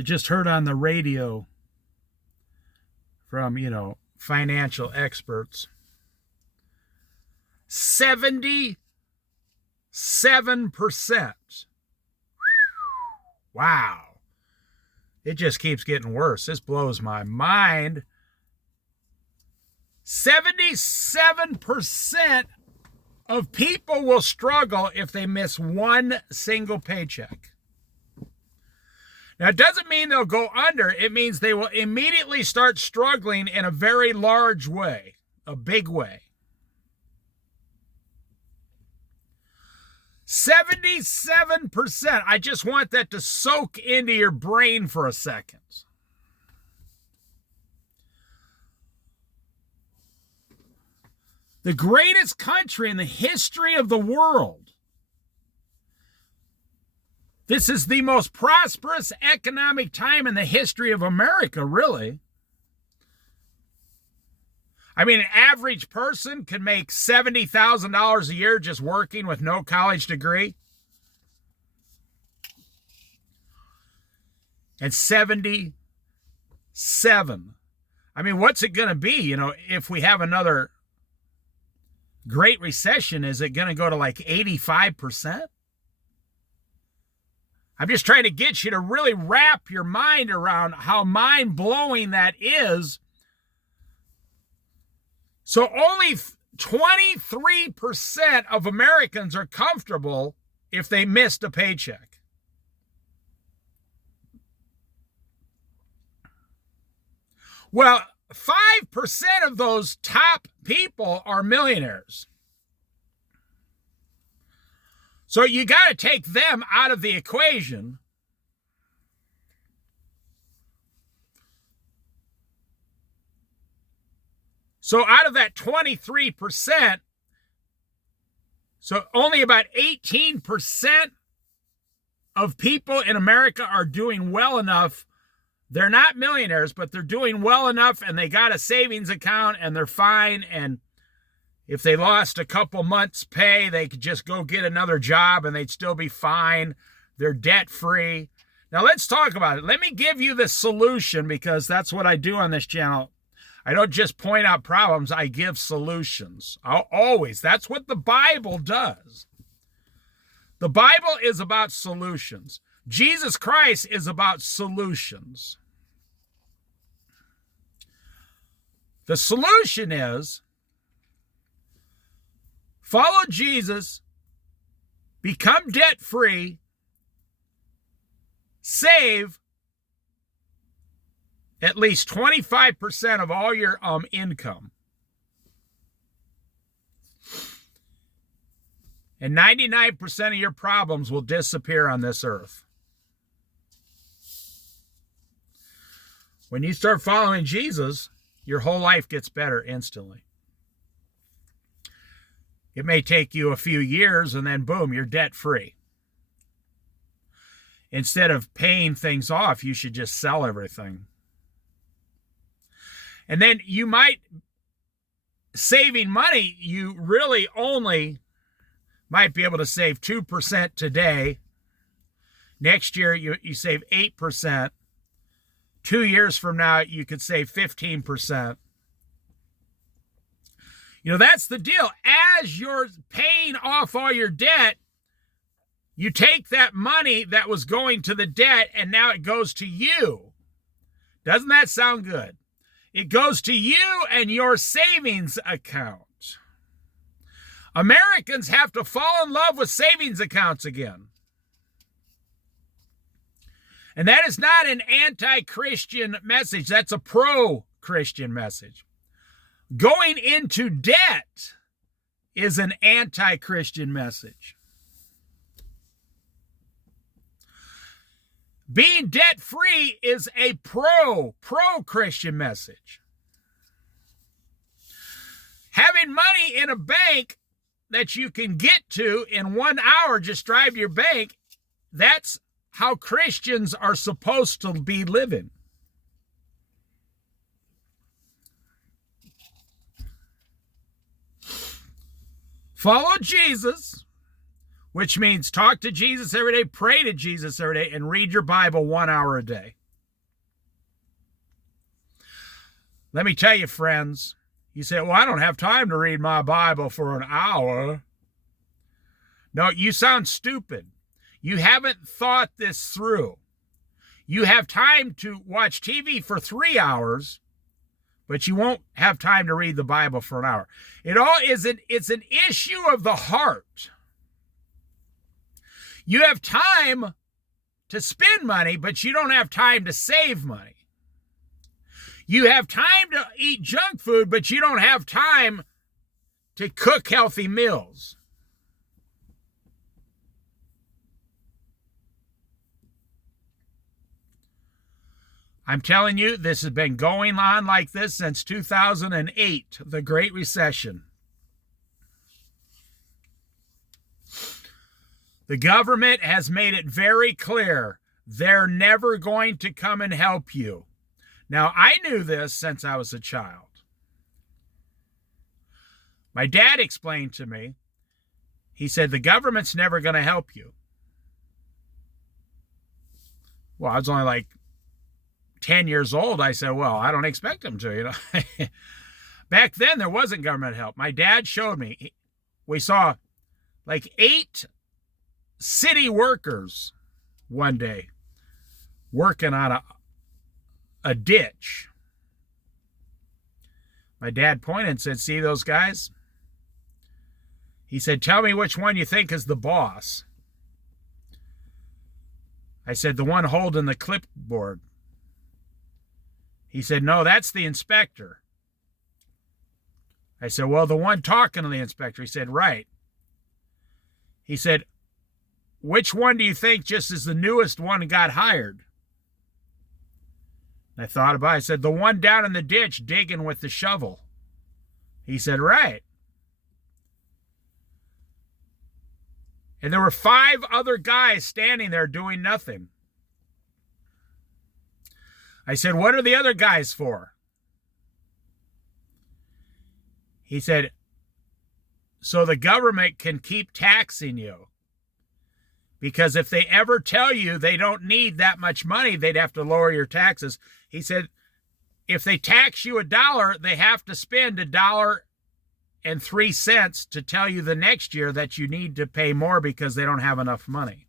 I just heard on the radio from, financial experts. 77%. Wow. It just keeps getting worse. This blows my mind. 77% of people will struggle if they miss one single paycheck. Now, it doesn't mean they'll go under. It means they will immediately start struggling in a very large way, a big way. 77%. I just want that to soak into your brain for a second. The greatest country in the history of the world. This is the most prosperous economic time in the history of America, really. I mean, an average person can make $70,000 a year just working with no college degree. And 77. I mean, what's it going to be? If we have another Great Recession, is it going to go to like 85%? I'm just trying to get you to really wrap your mind around how mind-blowing that is. So only 23% of Americans are comfortable if they missed a paycheck. Well, 5% of those top people are millionaires. So you got to take them out of the equation. So out of that 23%, so only about 18% of people in America are doing well enough. They're not millionaires, but they're doing well enough, and they got a savings account, and they're fine. And if they lost a couple months' pay, they could just go get another job, and they'd still be fine. They're debt-free. Now, let's talk about it. Let me give you the solution, because that's what I do on this channel. I don't just point out problems. I give solutions. Always. That's what the Bible does. The Bible is about solutions. Jesus Christ is about solutions. The solution is follow Jesus, become debt-free, save at least 25% of all your income. And 99% of your problems will disappear on this earth. When you start following Jesus, your whole life gets better instantly. It may take you a few years, and then boom, you're debt-free. Instead of paying things off, you should just sell everything. And then you might, saving money, you really only might be able to save 2% today. Next year, you save 8%. 2 years from now, you could save 15%. That's the deal. As you're paying off all your debt, you take that money that was going to the debt, and now it goes to you. Doesn't that sound good? It goes to you and your savings account. Americans have to fall in love with savings accounts again. And that is not an anti-Christian message. That's a pro-Christian message. Going into debt is an anti-Christian message. Being debt-free is a pro-Christian message. Having money in a bank that you can get to in 1 hour, just drive to your bank, that's how Christians are supposed to be living. Follow Jesus, which means talk to Jesus every day, pray to Jesus every day, and read your Bible 1 hour a day. Let me tell you, friends, you say, well, I don't have time to read my Bible for an hour. No, you sound stupid. You haven't thought this through. You have time to watch TV for 3 hours, but you won't have time to read the Bible for an hour. It's an issue of the heart. You have time to spend money, but you don't have time to save money. You have time to eat junk food, but you don't have time to cook healthy meals. I'm telling you, this has been going on like this since 2008, the Great Recession. The government has made it very clear they're never going to come and help you. Now, I knew this since I was a child. My dad explained to me, he said, the government's never going to help you. Well, I was only like 10 years old. I said, well, I don't expect them to, you know. Back then, there wasn't government help. My dad showed me. We saw like 8 city workers one day working on a ditch. My dad pointed and said, see those guys? He said, tell me which one you think is the boss. I said, the one holding the clipboard. He said, no, that's the inspector. I said, well, the one talking to the inspector. He said, right. He said, which one do you think just is the newest one got hired? I thought about it. I said, the one down in the ditch digging with the shovel. He said, right. And there were 5 other guys standing there doing nothing. I said, what are the other guys for? He said, so the government can keep taxing you. Because if they ever tell you they don't need that much money, they'd have to lower your taxes. He said, if they tax you $1, they have to spend $1.03 to tell you the next year that you need to pay more because they don't have enough money.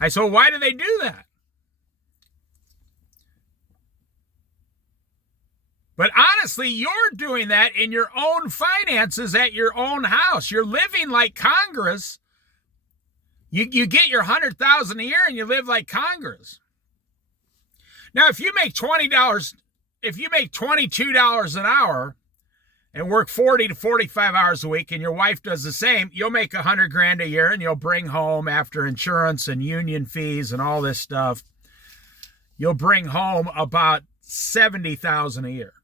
I said, why do they do that? But honestly, you're doing that in your own finances at your own house. You're living like Congress. You get your $100,000 a year and you live like Congress. Now, if you make $22 an hour and work 40 to 45 hours a week and your wife does the same, you'll make $100,000 a year and you'll bring home, after insurance and union fees and all this stuff, you'll bring home about $70,000 a year.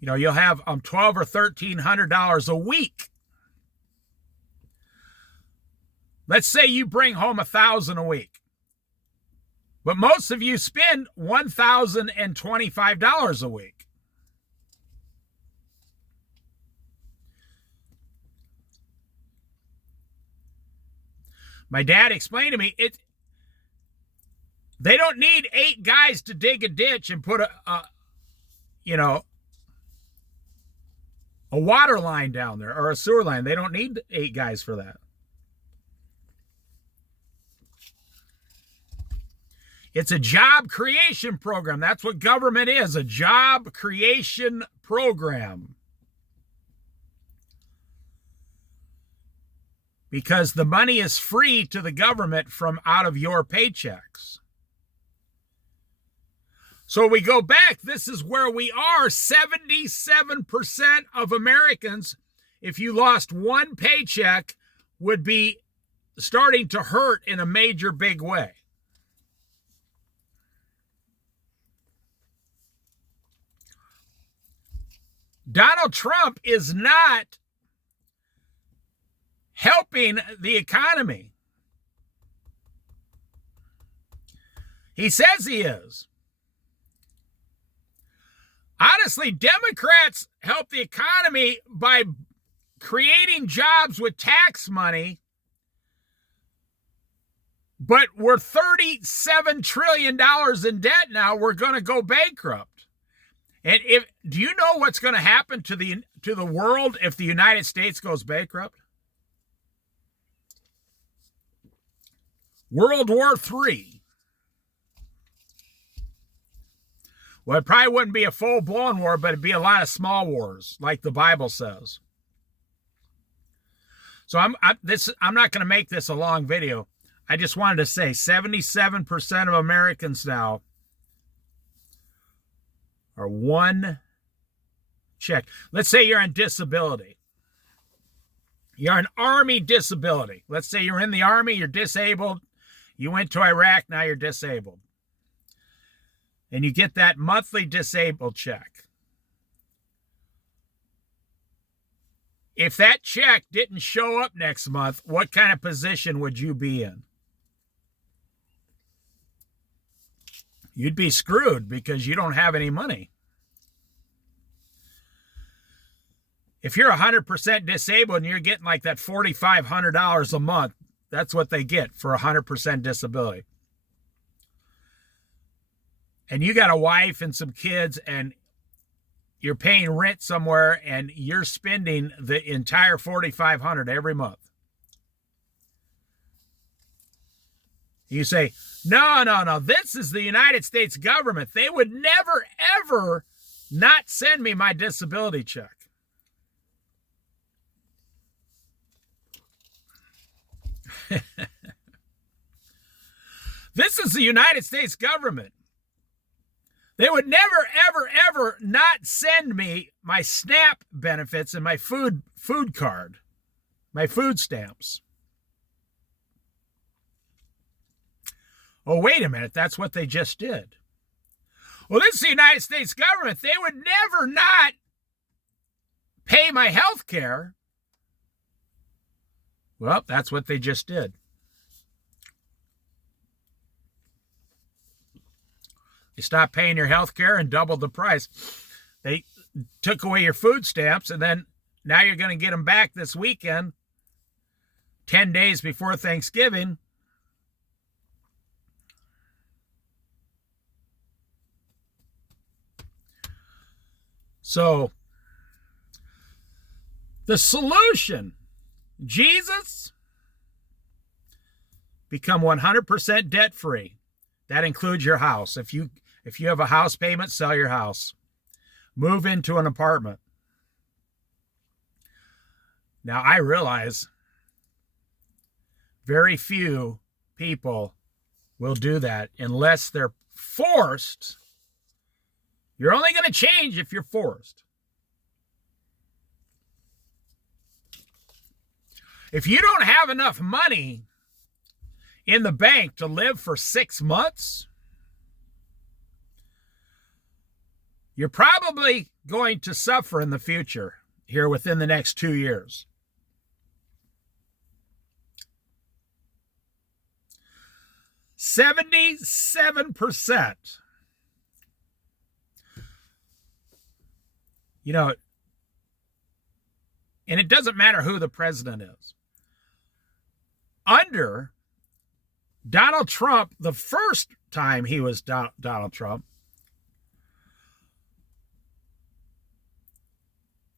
You know, you'll have $1,200 or $1,300 a week. Let's say you bring home $1,000 a week. But most of you spend $1,025 a week. My dad explained to me, they don't need 8 guys to dig a ditch and put a water line down there or a sewer line. They don't need 8 guys for that. It's a job creation program. That's what government is, a job creation program. Because the money is free to the government from out of your paychecks. So we go back, this is where we are. 77% of Americans, if you lost one paycheck, would be starting to hurt in a major big way. Donald Trump is not helping the economy. He says he is. Honestly, Democrats help the economy by creating jobs with tax money But we're $37 trillion in debt now. We're going to go bankrupt. And do you know what's going to happen to the world if the United States goes bankrupt? World War III. Well, it probably wouldn't be a full-blown war, but it'd be a lot of small wars, like the Bible says. So I'm not going to make this a long video. I just wanted to say 77% of Americans now are one check. Let's say you're on disability. You're on Army disability. Let's say you're in the Army, you're disabled. You went to Iraq, now you're disabled. And you get that monthly disabled check. If that check didn't show up next month, what kind of position would you be in? You'd be screwed because you don't have any money. If you're 100% disabled and you're getting like that $4,500 a month, that's what they get for 100% disability. And you got a wife and some kids and you're paying rent somewhere and you're spending the entire $4,500 every month. You say, no, this is the United States government. They would never, ever not send me my disability check. This is the United States government. They would never, ever, ever not send me my SNAP benefits and my food card, my food stamps. Oh, wait a minute. That's what they just did. Well, this is the United States government. They would never not pay my health care. Well, that's what they just did. You stopped paying your health care and doubled the price. They took away your food stamps, and then now you're going to get them back this weekend, 10 days before Thanksgiving. So, the solution, Jesus, become 100% debt-free. That includes your house. If you have a house payment, sell your house. Move into an apartment. Now, I realize very few people will do that unless they're forced. You're only going to change if you're forced. If you don't have enough money in the bank to live for 6 months, you're probably going to suffer in the future here within the next 2 years. %77%. You know, and it doesn't matter who the president is. Under Donald Trump, the first time he was Donald Trump,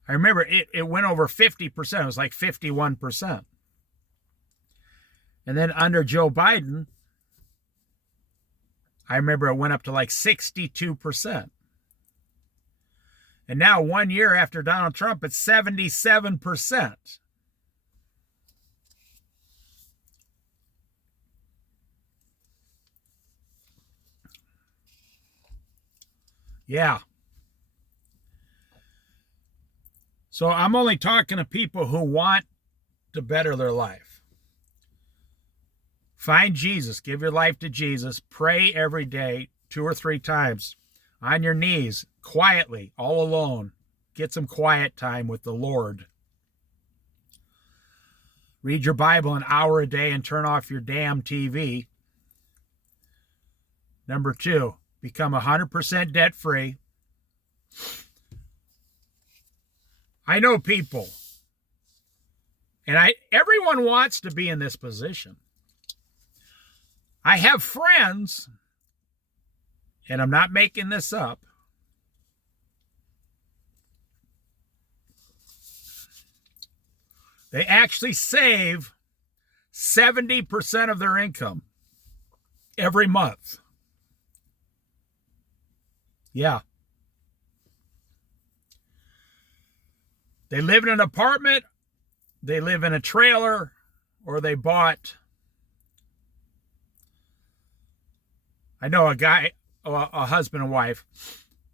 I remember it went over 50%. It was like 51%. And then under Joe Biden, I remember it went up to like 62%. And now 1 year after Donald Trump, it's 77%. Yeah. So I'm only talking to people who want to better their life. Find Jesus. Give your life to Jesus. Pray every day 2 or 3 times on your knees, quietly, all alone. Get some quiet time with the Lord. Read your Bible an hour a day and turn off your damn TV. Number 2, become 100% debt-free. I know people, and everyone wants to be in this position. I have friends, and I'm not making this up, they actually save 70% of their income every month. Yeah. They live in an apartment, they live in a trailer, or they bought, I know a guy, a husband and wife,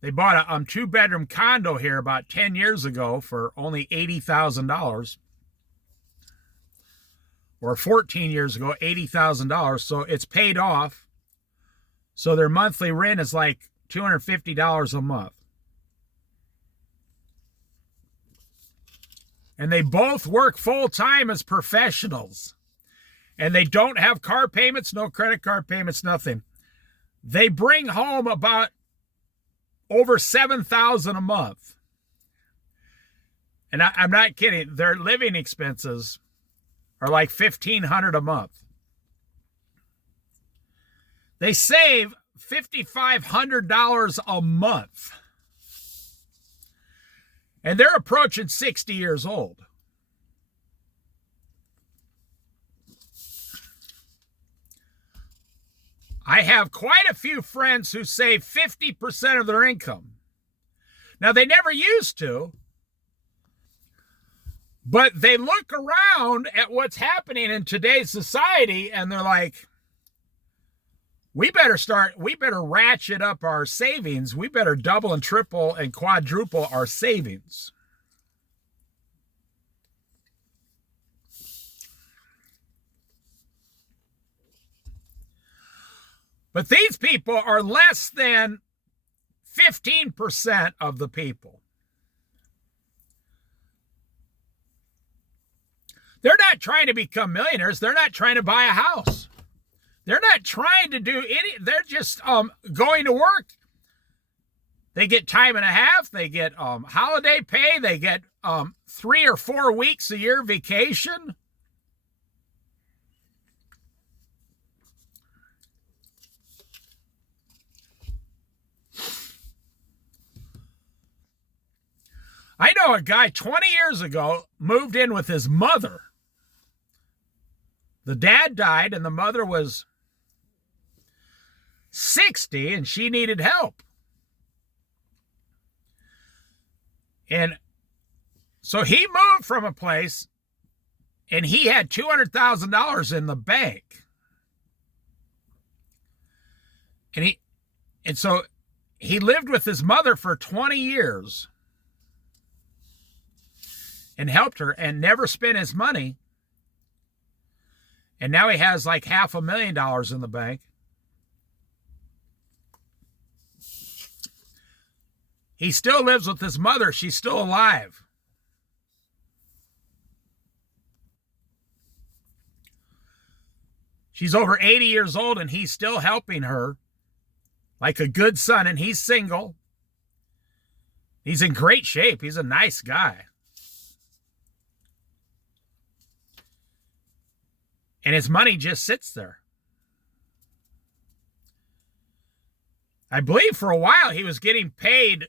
they bought a 2-bedroom condo here about 10 years ago for only $80,000. Or 14 years ago, $80,000. So it's paid off. So their monthly rent is like $250 a month. And they both work full-time as professionals. And they don't have car payments, no credit card payments, nothing. They bring home about over $7,000 a month. And I'm not kidding. Their living expenses are like $1,500 a month. They save $5,500 a month. And they're approaching 60 years old. I have quite a few friends who save 50% of their income. Now, they never used to, but they look around at what's happening in today's society and they're like, we better ratchet up our savings. We better double and triple and quadruple our savings. But these people are less than 15% of the people. They're not trying to become millionaires. They're not trying to buy a house. They're not trying to do any, they're just going to work. They get time and a half. They get holiday pay. They get 3 or 4 weeks a year vacation. I know a guy 20 years ago moved in with his mother. The dad died and the mother was 60 and she needed help. And so he moved from a place and he had $200,000 in the bank. And so he lived with his mother for 20 years and helped her and never spent his money. And now he has like $500,000 in the bank. He still lives with his mother. She's still alive. She's over 80 years old and he's still helping her like a good son. And he's single. He's in great shape. He's a nice guy. And his money just sits there. I believe for a while he was getting paid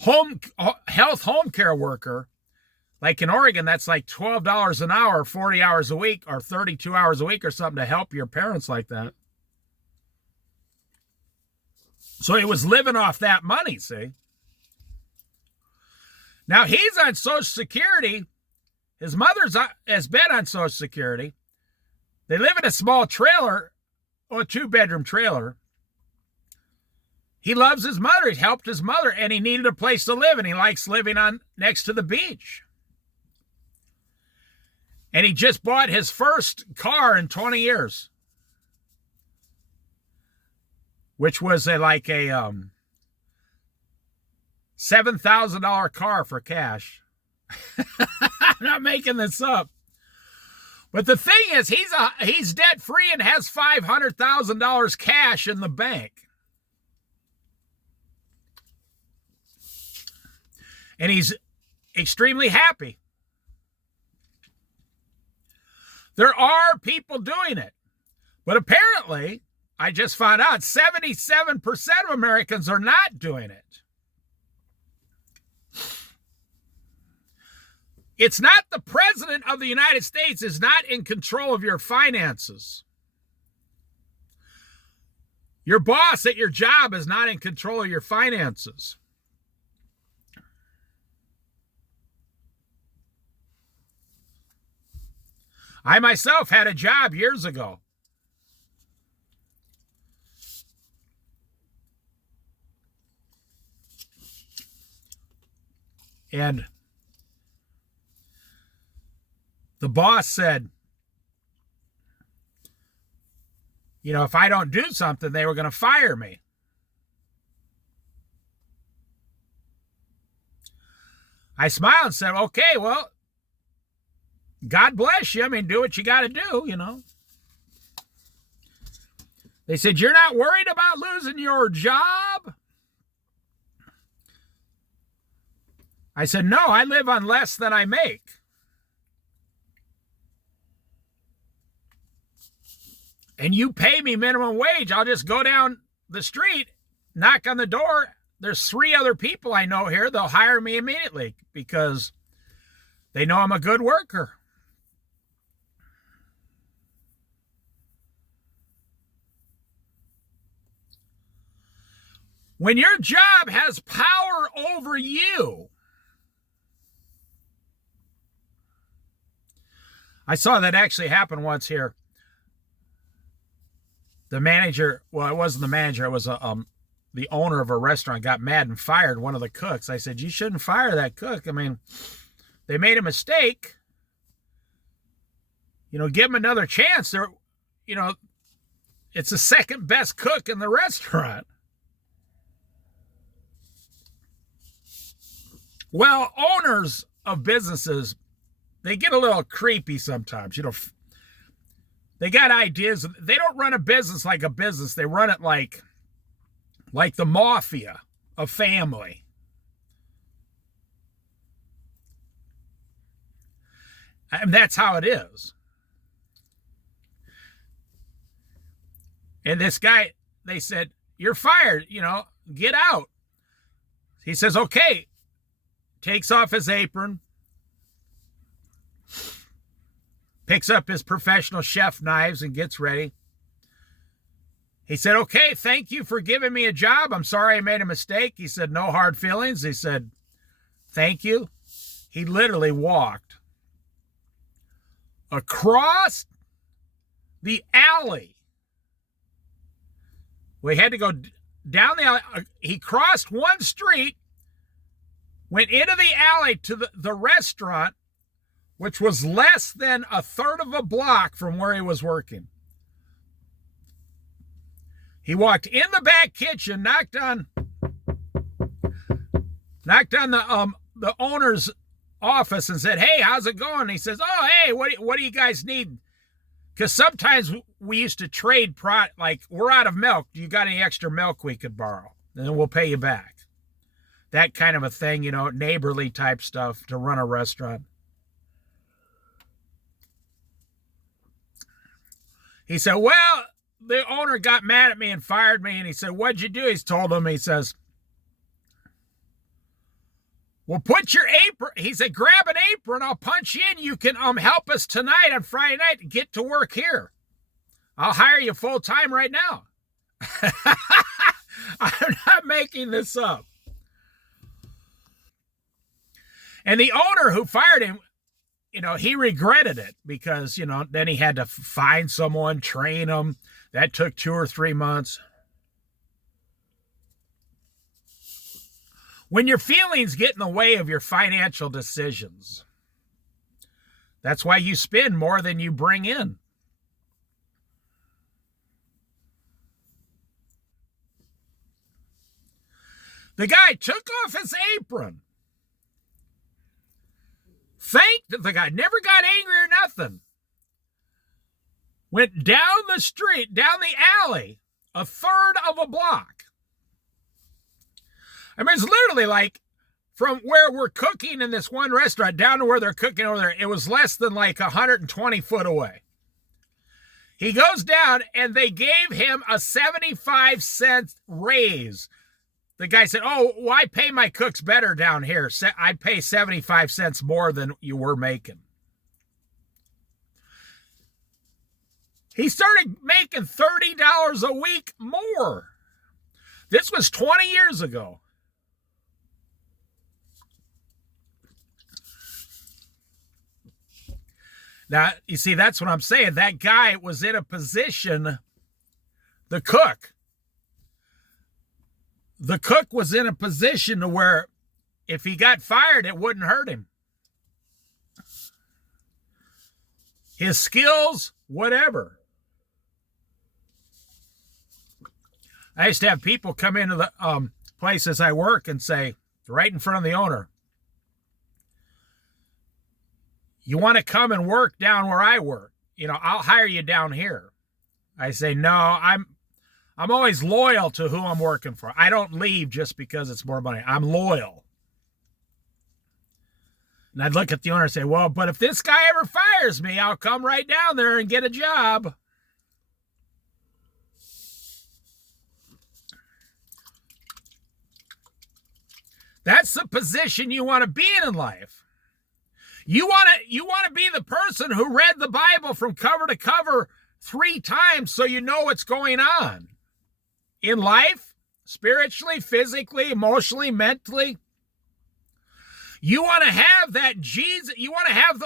health home care worker. Like in Oregon, that's like $12 an hour, 40 hours a week, or 32 hours a week or something to help your parents like that. So he was living off that money, see? Now he's on Social Security. His mother's has been on Social Security. They live in a small trailer, or a 2-bedroom trailer. He loves his mother. He helped his mother, and he needed a place to live, and he likes living next to the beach. And he just bought his first car in 20 years, which was a $7,000 car for cash. I'm not making this up. But the thing is, he's debt free and has $500,000 cash in the bank. And he's extremely happy. There are people doing it. But apparently, I just found out 77% of Americans are not doing it. It's not the president of the United States is not in control of your finances. Your boss at your job is not in control of your finances. I myself had a job years ago. And the boss said, you know, if I don't do something, they were going to fire me. I smiled and said, okay, well, God bless you. I mean, do what you got to do, you know. They said, you're not worried about losing your job? I said, no, I live on less than I make. And you pay me minimum wage, I'll just go down the street, knock on the door. There's 3 other people I know here. They'll hire me immediately because they know I'm a good worker. When your job has power over you, I saw that actually happen once here. The manager, well, it wasn't the manager, it was the owner of a restaurant got mad and fired one of the cooks. I said, you shouldn't fire that cook. I mean, they made a mistake. You know, give them another chance. They're, you know, it's the second best cook in the restaurant. Well, owners of businesses, they get a little creepy sometimes. You know, they got ideas. They don't run a business like a business. They run it like the mafia, a family. And that's how it is. And this guy, they said, you're fired, you know, get out. He says, okay. Takes off his apron. Picks up his professional chef knives and gets ready. He said, okay, thank you for giving me a job. I'm sorry I made a mistake. He said, no hard feelings. He said, thank you. He literally walked across the alley. We had to go down the alley. He crossed one street, went into the alley to the restaurant, which was less than a third of a block from where he was working. He walked in the back kitchen, knocked on the owner's office and said, hey, how's it going? And he says, oh, hey, what do you guys need? Because sometimes we used to trade like, we're out of milk. Do you got any extra milk we could borrow? And then we'll pay you back. That kind of a thing, you know, neighborly type stuff to run a restaurant. He said, well, the owner got mad at me and fired me. And he said, what'd you do? He's told him, he says, well, put your apron. He said, grab an apron. I'll punch you in. You can help us tonight on Friday night. Get to work here. I'll hire you full time right now. I'm not making this up. And the owner who fired him, you know, he regretted it because, you know, then he had to find someone, train them. That took 2 or 3 months. When your feelings get in the way of your financial decisions, that's why you spend more than you bring in. The guy took off his apron. Thanked the guy, never got angry or nothing. Went down the street, down the alley, a third of a block. I mean, it's literally like from where we're cooking in this one restaurant down to where they're cooking over there. It was less than like 120 foot away. He goes down, and they gave him a 75-cent raise. The guy said, "Oh, why pay my cooks better down here? I pay 75 cents more than you were making." He started making $30 a week more. This was 20 years ago. Now, you see, that's what I'm saying. That guy was in a position, the cook was in a position to where if he got fired, it wouldn't hurt him. His skills, whatever. I used to have people come into the places I work and say, right in front of the owner, "You want to come and work down where I work? I'll hire you down here." I say, "No, I'm always loyal to who I'm working for. I don't leave just because it's more money. I'm loyal." And I'd look at the owner and say, "Well, but if this guy ever fires me, I'll come right down there and get a job." That's the position you want to be in life. You want to be the person who read the Bible from cover to cover 3 times so you know what's going on in life, spiritually, physically, emotionally, mentally. You want to have that Jesus. You want to have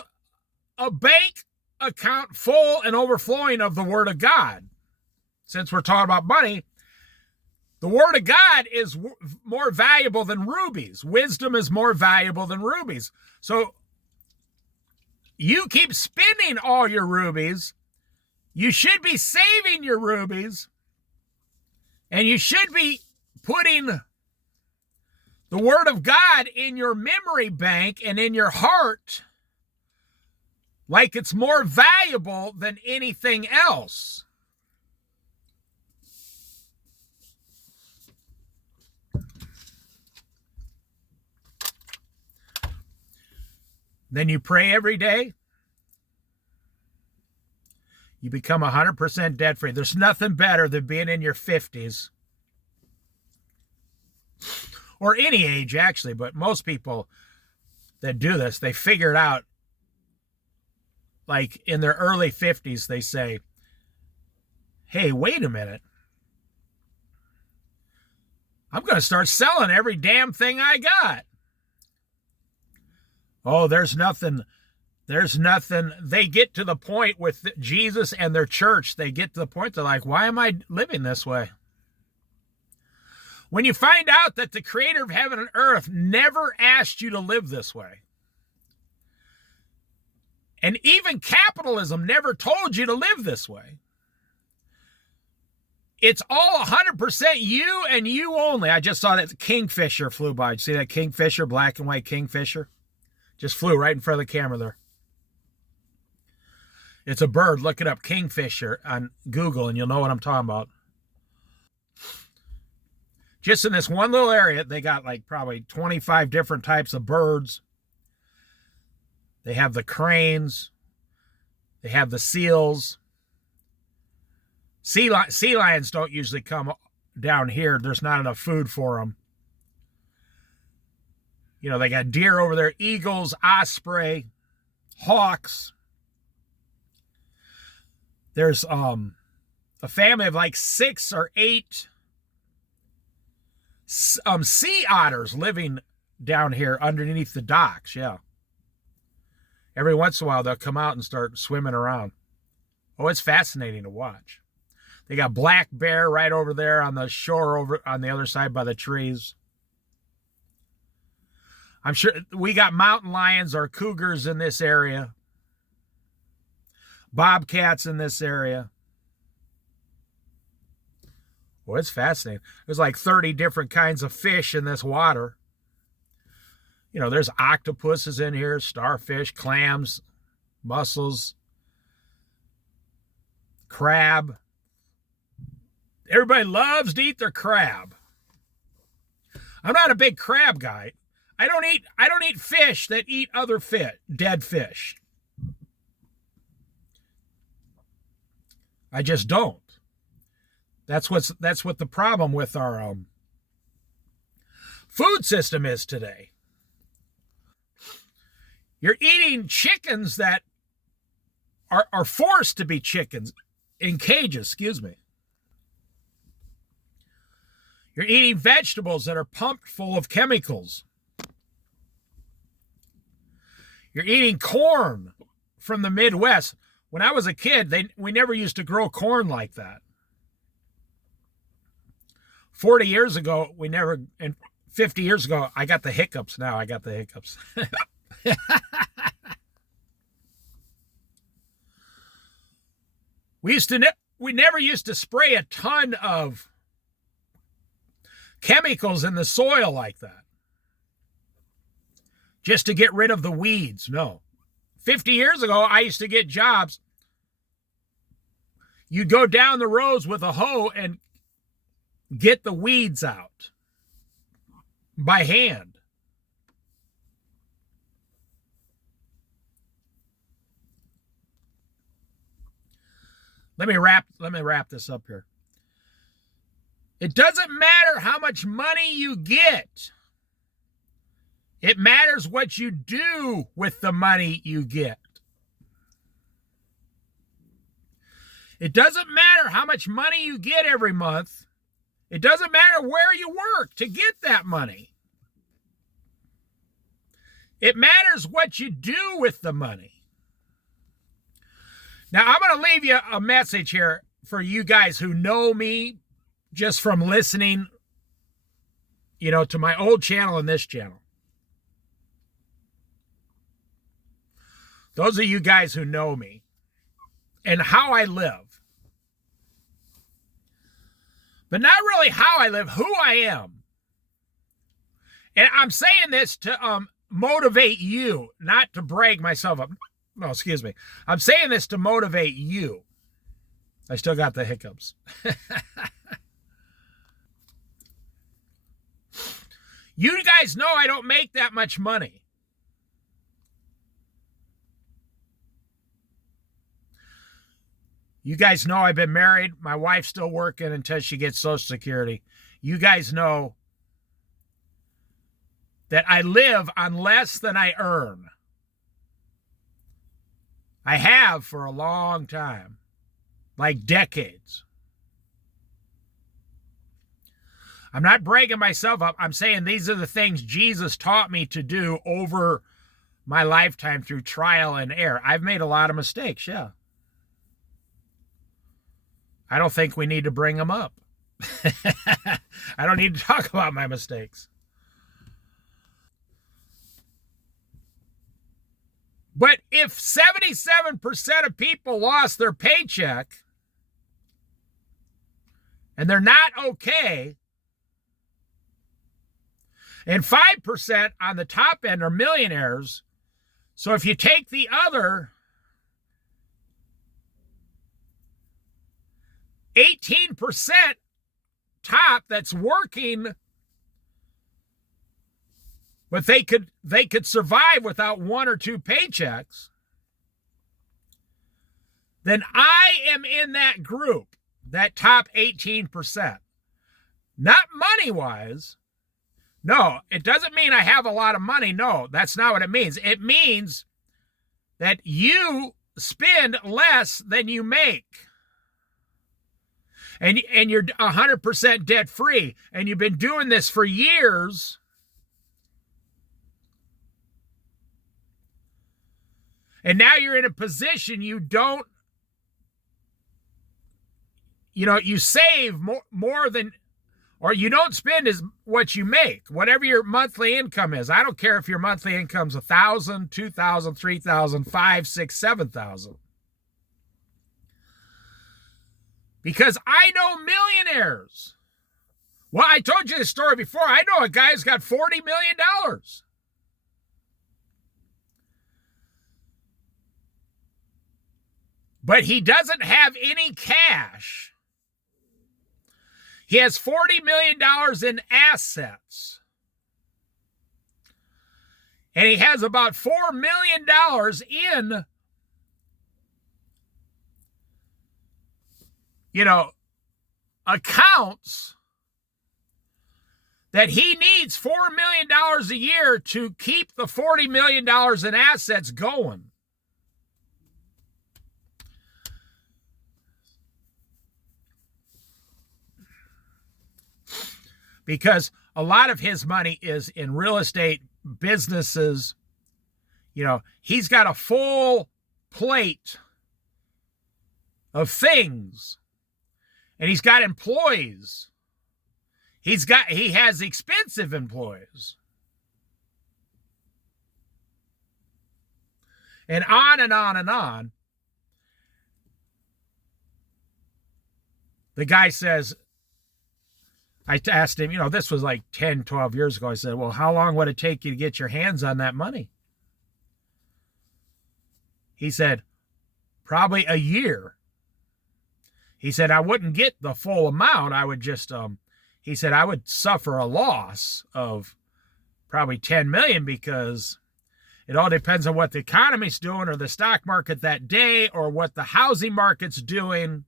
a bank account full and overflowing of the Word of God. Since we're talking about money, the Word of God is more valuable than rubies. Wisdom is more valuable than rubies. So you keep spending all your rubies. You should be saving your rubies. And you should be putting the Word of God in your memory bank and in your heart like it's more valuable than anything else. Then you pray every day. You become 100% debt free. There's nothing better than being in your 50s. Or any age, actually, but most people that do this, they figure it out. Like in their early 50s, they say, "Hey, wait a minute. I'm going to start selling every damn thing I got." Oh, there's nothing. They get to the point with Jesus and their church. They get to the point they're like, "Why am I living this way?" When you find out that the creator of heaven and earth never asked you to live this way, and even capitalism never told you to live this way, it's all 100% you and you only. I just saw that kingfisher flew by. Did you see that kingfisher, black and white kingfisher? Just flew right in front of the camera there. It's a bird. Look it up, kingfisher, on Google, and you'll know what I'm talking about. Just in this one little area, they got like probably 25 different types of birds. They have the cranes. They have the seals. Sea lions don't usually come down here. There's not enough food for them. They got deer over there, eagles, osprey, hawks. There's a family of like 6 or 8 sea otters living down here underneath the docks. Yeah. Every once in a while, they'll come out and start swimming around. Oh, it's fascinating to watch. They got black bear right over there on the shore over on the other side by the trees. I'm sure we got mountain lions or cougars in this area. Bobcats in this area. Well, it's fascinating. There's like 30 different kinds of fish in this water. There's octopuses in here, starfish, clams, mussels, crab. Everybody loves to eat their crab. I'm not a big crab guy. I don't eat fish that eat other dead fish. I just don't. That's what the problem with our food system is today. You're eating chickens that are forced to be chickens in cages, excuse me. You're eating vegetables that are pumped full of chemicals. You're eating corn from the Midwest. When I was a kid, we never used to grow corn like that. 40 years ago, and 50 years ago, I got the hiccups now. I got the hiccups. We never used to spray a ton of chemicals in the soil like that just to get rid of the weeds. No. 50 years ago, I used to get jobs. You'd go down the rows with a hoe and get the weeds out by hand. Let me wrap this up here. It doesn't matter how much money you get. It matters what you do with the money you get. It doesn't matter how much money you get every month. It doesn't matter where you work to get that money. It matters what you do with the money. Now, I'm going to leave you a message here for you guys who know me just from listening, to my old channel and this channel. Those of you guys who know me and how I live. But not really how I live, who I am. And I'm saying this to motivate you, not to brag myself up. No, excuse me. I'm saying this to motivate you. I still got the hiccups. You guys know I don't make that much money. You guys know I've been married. My wife's still working until she gets Social Security. You guys know that I live on less than I earn. I have for a long time, like decades. I'm not bragging myself up. I'm saying these are the things Jesus taught me to do over my lifetime through trial and error. I've made a lot of mistakes, yeah. I don't think we need to bring them up. I don't need to talk about my mistakes. But if 77% of people lost their paycheck and they're not okay, and 5% on the top end are millionaires, so if you take the other 18% top that's working, but they could survive without one or two paychecks, then I am in that group, that top 18%. Not money-wise. No, it doesn't mean I have a lot of money. No, that's not what it means. It means that you spend less than you make. And you're 100% debt-free. And you've been doing this for years. And now you're in a position you don't, you save more than, or you don't spend as what you make, whatever your monthly income is. I don't care if your monthly income's $1,000, $2,000, $3,000, $5,000, $6,000, $7,000. Because I know millionaires. Well, I told you this story before. I know a guy who's got $40 million. But he doesn't have any cash. He has $40 million in assets. And he has about $4 million in accounts that he needs $4 million a year to keep the $40 million in assets going. Because a lot of his money is in real estate businesses. He's got a full plate of things, and he's got employees. He has expensive employees. And on and on and on. The guy says, I asked him, this was like 10, 12 years ago. I said, well, how long would it take you to get your hands on that money? He said, probably a year. He said, I wouldn't get the full amount. I would just, he said, I would suffer a loss of probably 10 million because it all depends on what the economy's doing or the stock market that day or what the housing market's doing.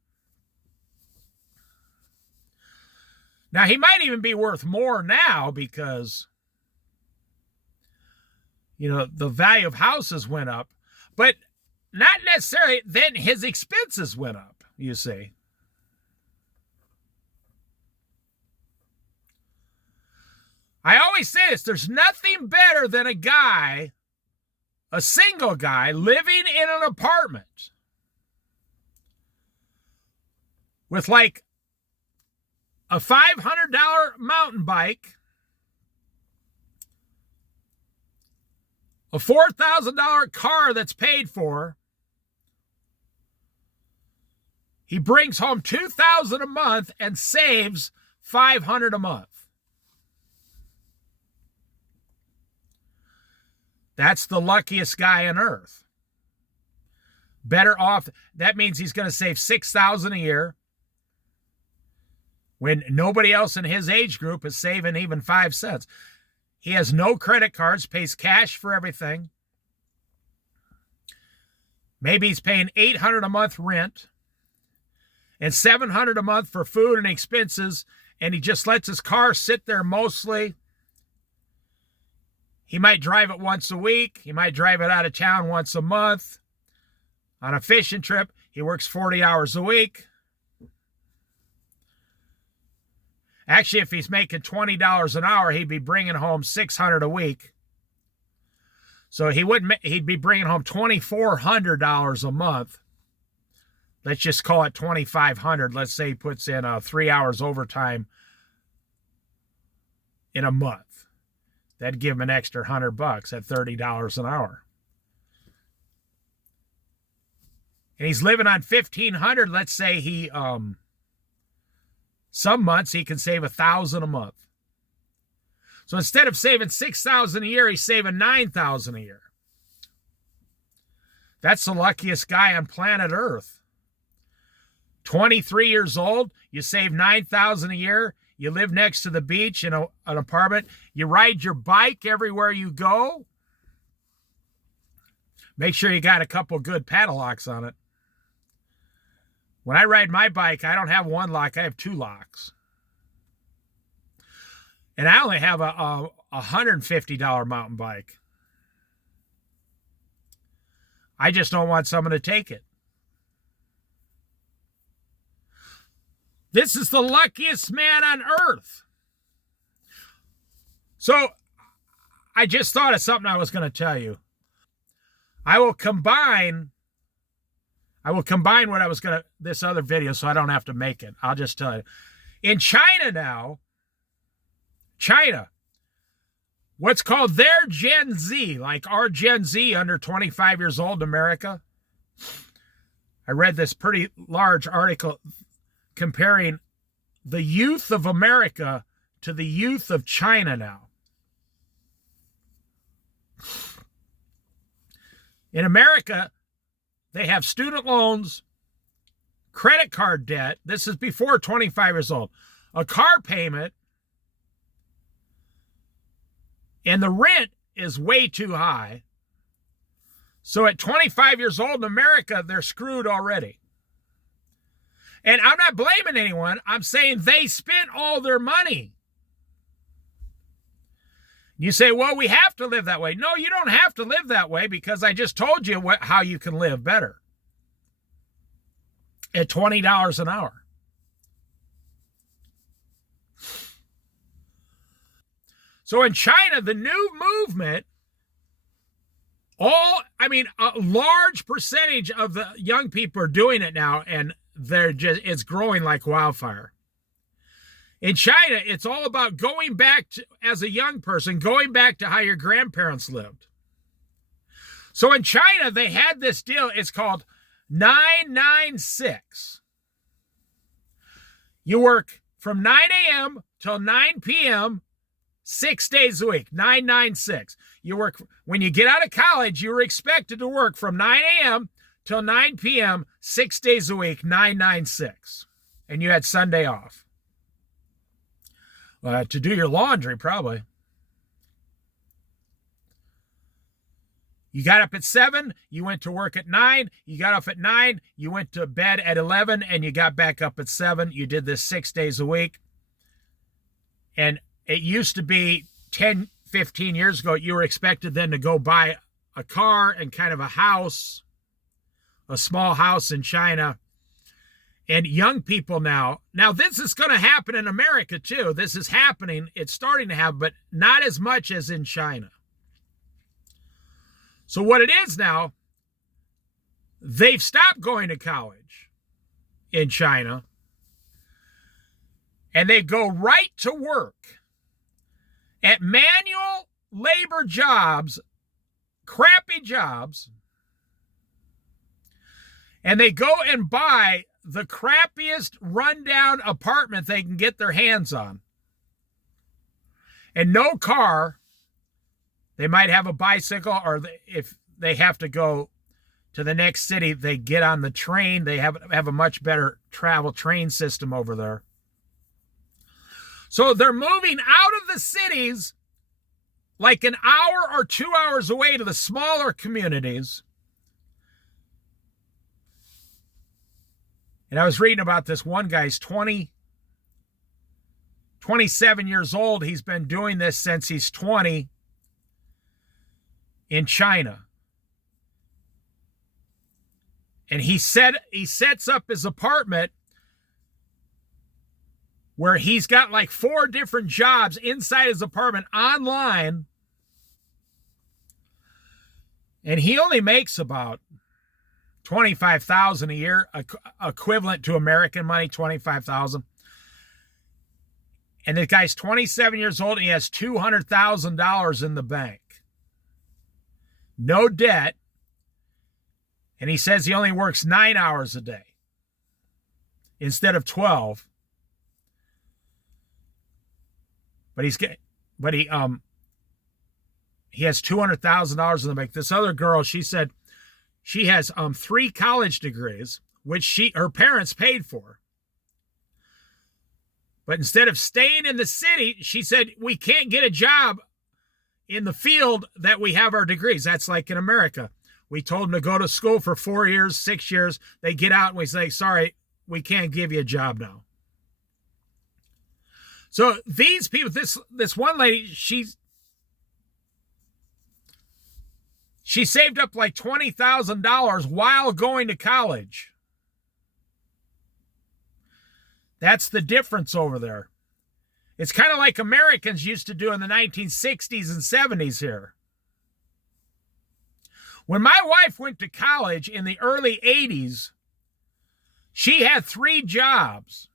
Now, he might even be worth more now because, the value of houses went up, but not necessarily then his expenses went up, you see. I always say this, there's nothing better than a single guy living in an apartment with like a $500 mountain bike, a $4,000 car that's paid for. He brings home $2,000 a month and saves $500 a month. That's the luckiest guy on earth. Better off. That means he's going to save $6,000 a year when nobody else in his age group is saving even 5 cents. He has no credit cards, pays cash for everything. Maybe he's paying $800 a month rent and $700 a month for food and expenses, and he just lets his car sit there mostly. He might drive it once a week. He might drive it out of town once a month. On a fishing trip, he works 40 hours a week. Actually, if he's making $20 an hour, he'd be bringing home $600 a week. So he'd be bringing home $2,400 a month. Let's just call it $2,500. Let's say he puts in 3 hours overtime in a month. That'd give him an extra $100 at $30 an hour. And he's living on $1,500. Let's say he some months he can save $1,000 a month. So instead of saving $6,000 a year, he's saving $9,000 a year. That's the luckiest guy on planet Earth. 23 years old, you save $9,000 a year. You live next to the beach in an apartment. You ride your bike everywhere you go. Make sure you got a couple good paddle locks on it. When I ride my bike, I don't have one lock. I have 2 locks. And I only have a $150 mountain bike. I just don't want someone to take it. This is the luckiest man on earth. So I just thought of something I was going to tell you. I will combine what I was going to, this other video, so I don't have to make it. I'll just tell you. In China now, what's called their Gen Z, like our Gen Z under 25 years old in America. I read this pretty large article comparing the youth of America to the youth of China now. In America, they have student loans, credit card debt. This is before 25 years old. A car payment, and the rent is way too high. So at 25 years old in America, they're screwed already. And I'm not blaming anyone. I'm saying they spent all their money. You say, well, we have to live that way. No, you don't have to live that way, because I just told you how you can live better at $20 an hour. So in China, the new movement, a large percentage of the young people are doing it now, and it's growing like wildfire. In China, it's all about going back to, as a young person, going back to how your grandparents lived. So in China, they had this deal. It's called 996. You work from 9 a.m. till 9 p.m., 6 days a week, 996. You work, when you get out of college, you were expected to work from 9 a.m. till 9 p.m., 6 days a week, 996. And you had Sunday off. To do your laundry, probably. You got up at 7, you went to work at 9, you got off at 9, you went to bed at 11, and you got back up at 7. You did this 6 days a week. And it used to be 10, 15 years ago, you were expected then to go buy a car and kind of a house, a small house in China. And young people now this is going to happen in America too. This is happening. It's starting to happen, but not as much as in China. So what it is now, they've stopped going to college in China, and they go right to work at manual labor jobs, crappy jobs, and they go and buy the crappiest rundown apartment they can get their hands on. And no car. They might have a bicycle, or if they have to go to the next city, they get on the train. They have a much better travel train system over there. So they're moving out of the cities like an hour or 2 hours away to the smaller communities. And I was reading about this one guy's 27 years old. He's been doing this since he's 20 in China. And he sets up his apartment where he's got like 4 different jobs inside his apartment online. And he only makes about $25,000 a year, equivalent to American money, $25,000. And the guy's 27 years old, and he has $200,000 in the bank. No debt. And he says he only works 9 hours a day instead of 12. But he has $200,000 in the bank. This other girl, she said she has 3 college degrees, which her parents paid for. But instead of staying in the city, she said, we can't get a job in the field that we have our degrees. That's like in America. We told them to go to school for 4 years, 6 years. They get out and we say, sorry, we can't give you a job now. So these people, this one lady, she saved up like $20,000 while going to college. That's the difference over there. It's kind of like Americans used to do in the 1960s and 70s here. When my wife went to college in the early 80s, she had 3 jobs.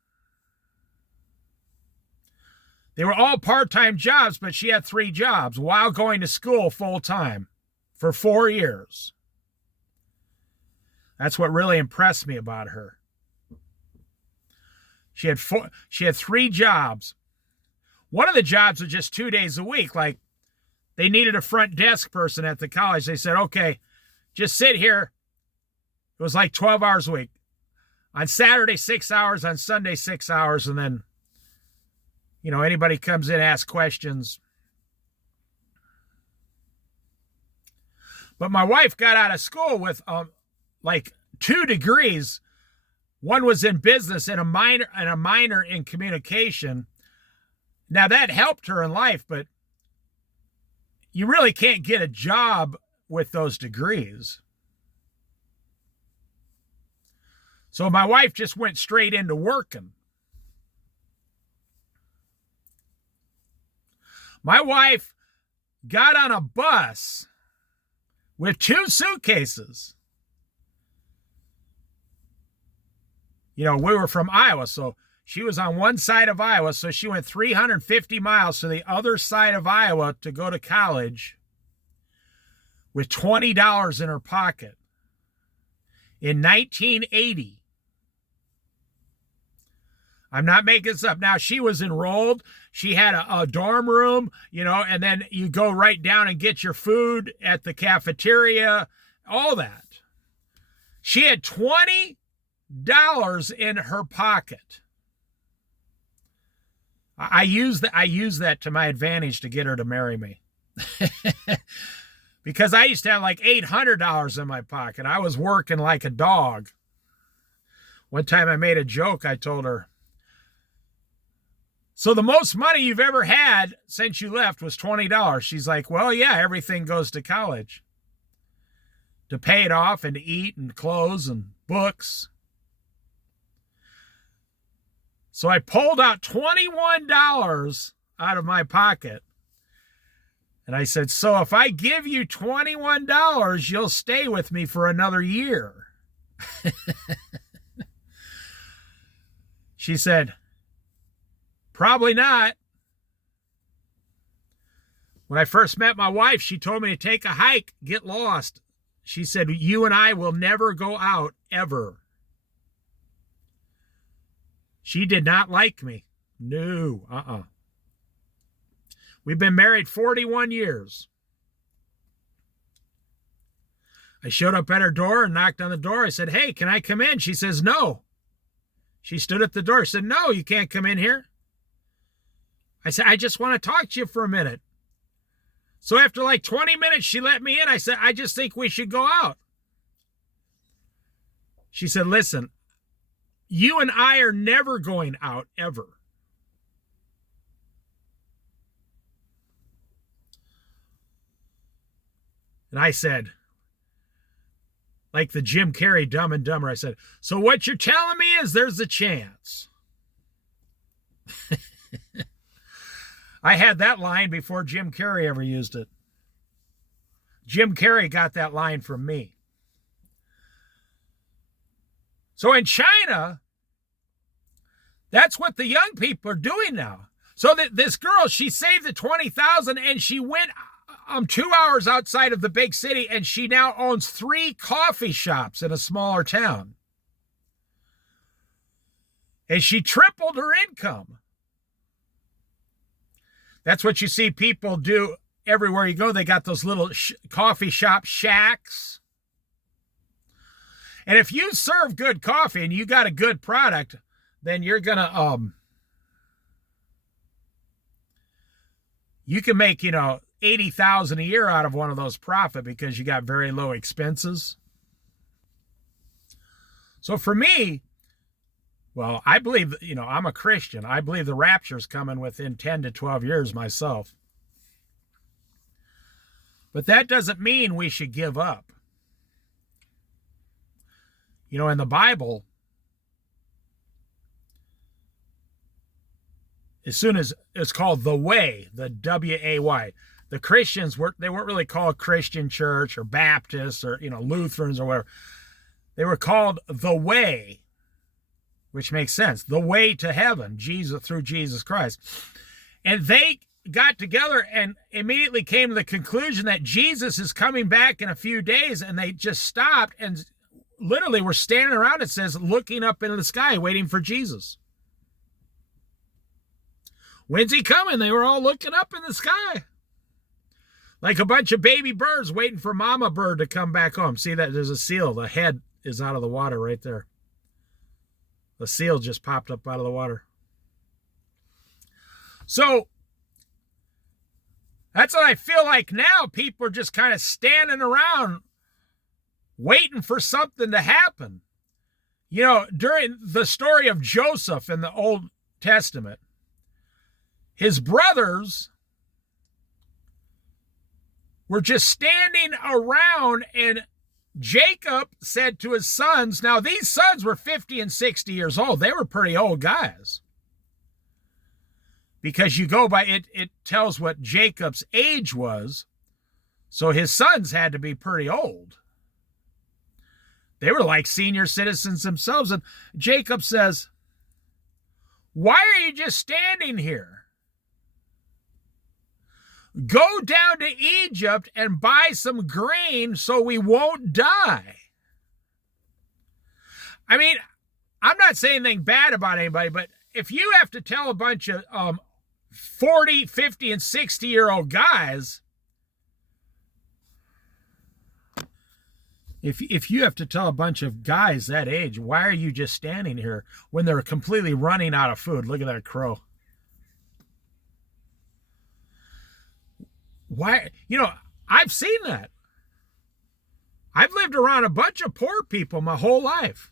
They were all part-time jobs, but she had 3 jobs while going to school full-time for 4 years. That's what really impressed me about her. She had 3 jobs. One of the jobs was just 2 days a week. Like, they needed a front desk person at the college. They said, okay, just sit here. It was like 12 hours a week. On Saturday, 6 hours. On Sunday, 6 hours. And then, anybody comes in, asks questions. But my wife got out of school with like 2 degrees, One was in business and a minor in communication. Now that helped her in life, but you really can't get a job with those degrees. So my wife just went straight into working. My wife got on a bus with 2 suitcases. You know, we were from Iowa, so she was on one side of Iowa, so she went 350 miles to the other side of Iowa to go to college with $20 in her pocket in 1980. I'm not making this up. Now, she was enrolled. She had a dorm room, you know, and then you go right down and get your food at the cafeteria, all that. She had $20 in her pocket. I use that to my advantage to get her to marry me. Because I used to have like $800 in my pocket. I was working like a dog. One time I made a joke. I told her, so the most money you've ever had since you left was $20. She's like, well, yeah, everything goes to college. To pay it off and to eat and clothes and books. So I pulled out $21 out of my pocket. And I said, so if I give you $21, you'll stay with me for another year. She said, probably not. When I first met my wife, she told me to take a hike, get lost. She said, you and I will never go out, ever. She did not like me. No, We've been married 41 years. I showed up at her door and knocked on the door. I said, hey, can I come in? She says, no. She stood at the door. She said, no, you can't come in here. I said, I just want to talk to you for a minute. So after like 20 minutes, she let me in. I said, I just think we should go out. She said, listen, you and I are never going out, ever. And I said, like the Jim Carrey Dumb and Dumber, I said, so what you're telling me is there's a chance. I had that line before Jim Carrey ever used it. Jim Carrey got that line from me. So in China, that's what the young people are doing now. So that this girl, she saved the $20,000 and she went 2 hours outside of the big city, and she now owns 3 coffee shops in a smaller town. And she tripled her income. That's what you see people do everywhere you go. They got those little coffee shop shacks. And if you serve good coffee and you got a good product, then you're going to, you can make, $80,000 a year out of one of those profit because you got very low expenses. So for me, well, I believe, I'm a Christian. I believe the rapture's coming within 10 to 12 years myself. But that doesn't mean we should give up. In the Bible, as soon as it's called the way, the W-A-Y, the Christians they weren't really called Christian Church or Baptists or, Lutherans or whatever. They were called the way, which makes sense. The way to heaven, through Jesus Christ. And they got together and immediately came to the conclusion that Jesus is coming back in a few days, and they just stopped and literally were standing around, it says, looking up into the sky, waiting for Jesus. When's he coming? They were all looking up in the sky. Like a bunch of baby birds waiting for mama bird to come back home. See that? There's a seal. The head is out of the water right there. The seal just popped up out of the water. So that's what I feel like now. People are just kind of standing around waiting for something to happen. You know, during the story of Joseph in the Old Testament, his brothers were just standing around, and Jacob said to his sons, now these sons were 50 and 60 years old. They were pretty old guys. Because you go by, it tells what Jacob's age was. So his sons had to be pretty old. They were like senior citizens themselves. And Jacob says, why are you just standing here? Go down to Egypt and buy some grain so we won't die. I mean, I'm not saying anything bad about anybody, but if you have to tell a bunch of 40, 50, and 60-year-old guys, if you have to tell a bunch of guys that age, why are you just standing here when they're completely running out of food? Look at that crow. Why? You know, I've seen that. I've lived around a bunch of poor people my whole life.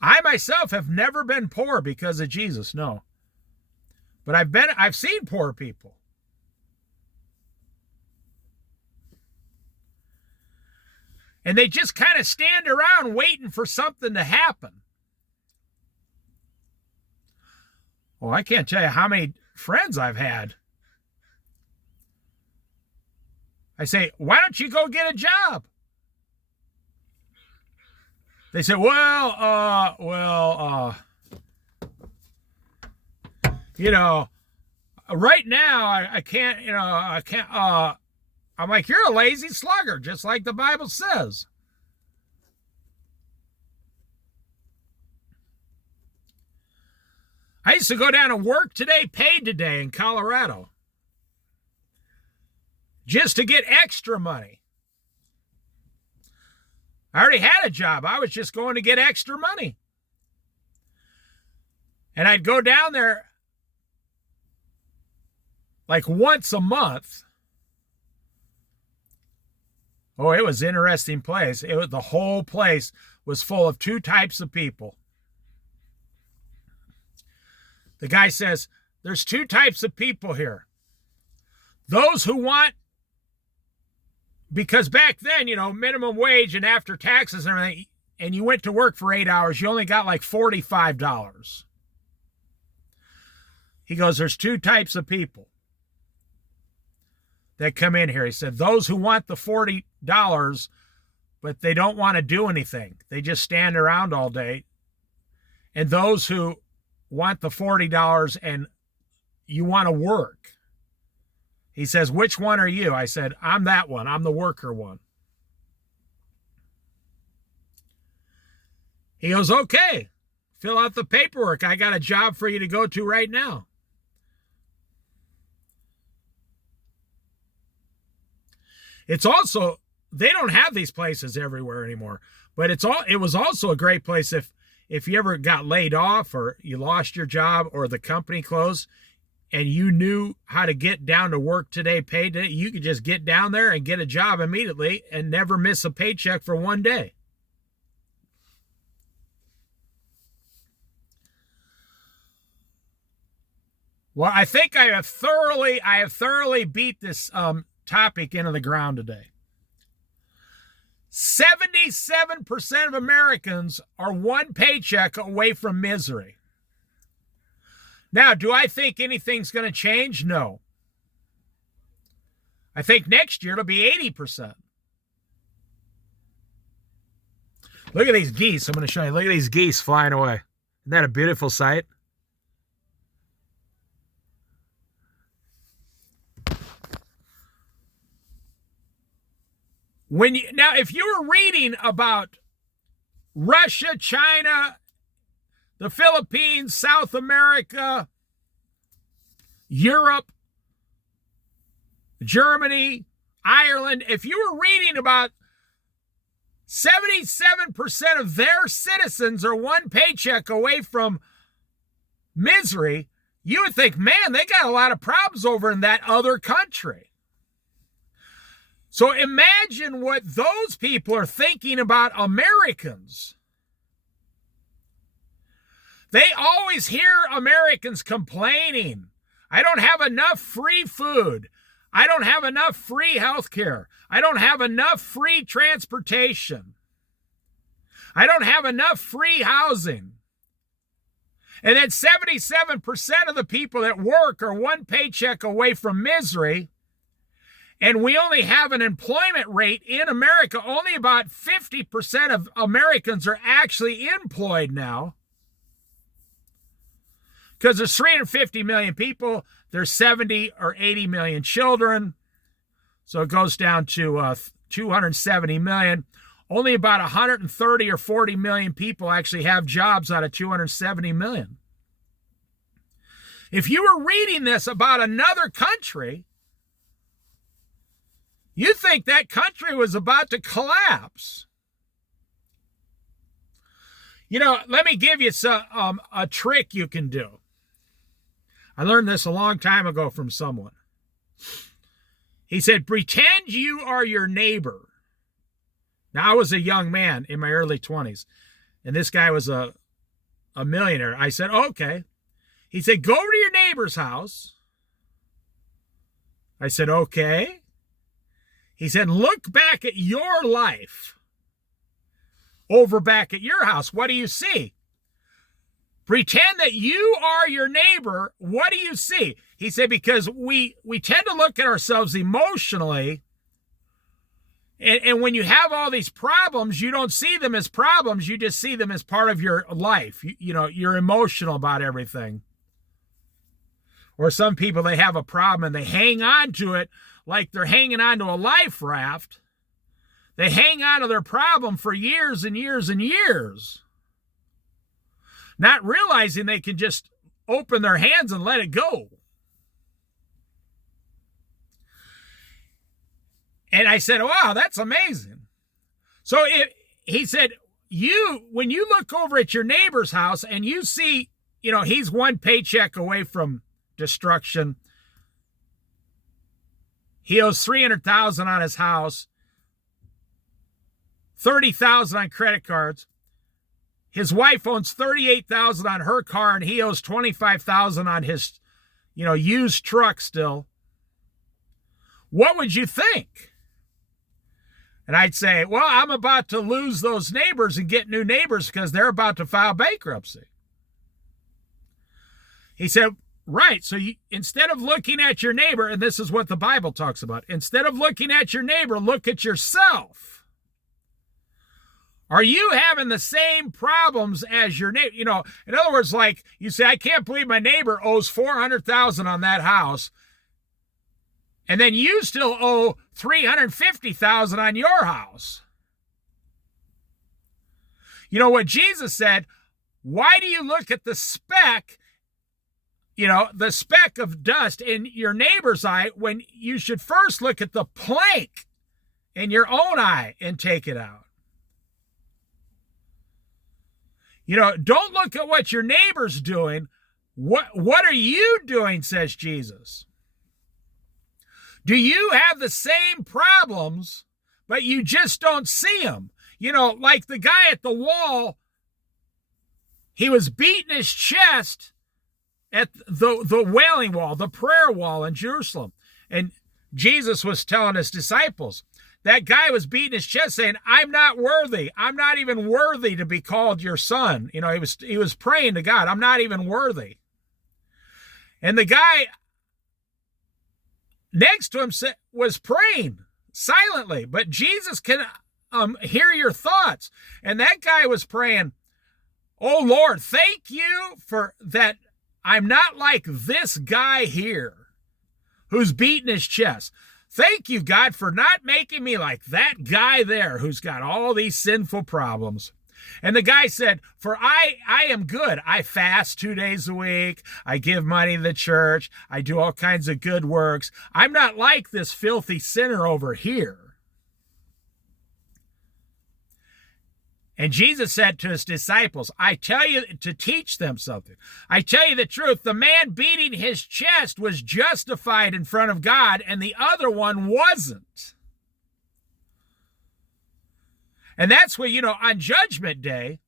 I myself have never been poor because of Jesus, no. But I've seen poor people. And they just kind of stand around waiting for something to happen. Oh, I can't tell you how many friends I've had. I say, why don't you go get a job? They say, you know, right now I can't, I'm like, you're a lazy slugger, just like the Bible says. I used to go down and work today, paid today in Colorado, just to get extra money. I already had a job. I was just going to get extra money. And I'd go down there like once a month. Oh, it was an interesting place. The whole place was full of two types of people. The guy says, there's two types of people here. Those who want, because back then, you know, minimum wage and after taxes and everything, and you went to work for 8 hours, you only got like $45. He goes, there's two types of people that come in here. He said, those who want the $40, but they don't want to do anything. They just stand around all day. And those who want the $40 and you want to work. He says, which one are you? I said, I'm that one. I'm the worker one. He goes, okay, fill out the paperwork. I got a job for you to go to right now. It's also, they don't have these places everywhere anymore, but it was also a great place if you ever got laid off or you lost your job or the company closed and you knew how to get down to work today, paid today, you could just get down there and get a job immediately and never miss a paycheck for one day. Well, I think I have thoroughly beat this topic into the ground today. 77% of Americans are one paycheck away from misery. Now, do I think anything's going to change? No. I think next year it'll be 80%. Look at these geese. I'm going to show you. Look at these geese flying away. Isn't that a beautiful sight? Now, if you were reading about Russia, China, the Philippines, South America, Europe, Germany, Ireland, if you were reading about 77% of their citizens are one paycheck away from misery, you would think, man, they got a lot of problems over in that other country. So imagine what those people are thinking about Americans. They always hear Americans complaining. I don't have enough free food. I don't have enough free health care. I don't have enough free transportation. I don't have enough free housing. And then 77% of the people that work are one paycheck away from misery. And we only have an employment rate in America. Only about 50% of Americans are actually employed now. Because there's 350 million people. There's 70 or 80 million children. So it goes down to 270 million. Only about 130 or 40 million people actually have jobs out of 270 million. If you were reading this about another country, you think that country was about to collapse. You know, let me give you a trick you can do. I learned this a long time ago from someone. He said, pretend you are your neighbor. Now, I was a young man in my early 20s, and this guy was a millionaire. I said, okay. He said, go over to your neighbor's house. I said, okay. He said, look back at your life over back at your house. What do you see? Pretend that you are your neighbor. What do you see? He said, because we tend to look at ourselves emotionally. And when you have all these problems, you don't see them as problems. You just see them as part of your life. You know, you're emotional about everything. Or some people, they have a problem and they hang on to it like they're hanging on to a life raft. They hang on to their problem for years and years and years, not realizing they can just open their hands and let it go. And I said, wow, that's amazing. So he said, when you look over at your neighbor's house and you see, you know, he's one paycheck away from destruction. He owes $300,000 on his house, $30,000 on credit cards. His wife owns $38,000 on her car, and he owes $25,000 on his, you know, used truck still. What would you think? And I'd say, well, I'm about to lose those neighbors and get new neighbors because they're about to file bankruptcy. He said, right, so instead of looking at your neighbor, and this is what the Bible talks about, instead of looking at your neighbor, look at yourself. Are you having the same problems as your neighbor? You know, in other words, like you say, I can't believe my neighbor owes $400,000 on that house, and then you still owe $350,000 on your house. You know what Jesus said? Why do you look at the speck, you know, the speck of dust in your neighbor's eye when you should first look at the plank in your own eye and take it out? You know, don't look at what your neighbor's doing. What are you doing, says Jesus? Do you have the same problems, but you just don't see them? You know, like the guy at the wall, he was beating his chest at the Wailing Wall, the prayer wall in Jerusalem. And Jesus was telling his disciples, that guy was beating his chest saying, I'm not worthy. I'm not even worthy to be called your son. You know, he was praying to God, I'm not even worthy. And the guy next to him was praying silently, but Jesus can hear your thoughts. And that guy was praying, oh Lord, thank you for that. I'm not like this guy here who's beating his chest. Thank you, God, for not making me like that guy there who's got all these sinful problems. And the guy said, for I am good. I fast 2 days a week. I give money to the church. I do all kinds of good works. I'm not like this filthy sinner over here. And Jesus said to his disciples, I tell you to teach them something. I tell you the truth, the man beating his chest was justified in front of God, and the other one wasn't. And that's what, on Judgment Day,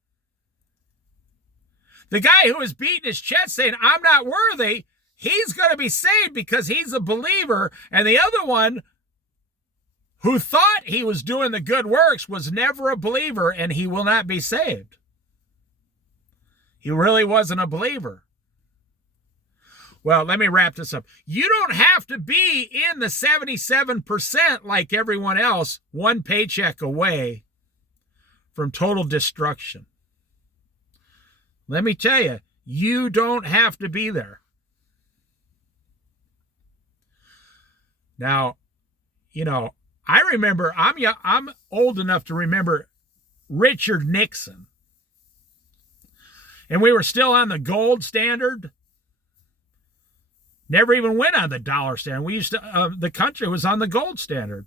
the guy who was beating his chest saying, I'm not worthy, he's going to be saved because he's a believer. And the other one who thought he was doing the good works was never a believer, and he will not be saved. He really wasn't a believer. Well, let me wrap this up. You don't have to be in the 77% like everyone else, one paycheck away from total destruction. Let me tell you, you don't have to be there. Now, I remember, I'm old enough to remember Richard Nixon. And we were still on the gold standard. Never even went on the dollar standard. We used to, the country was on the gold standard.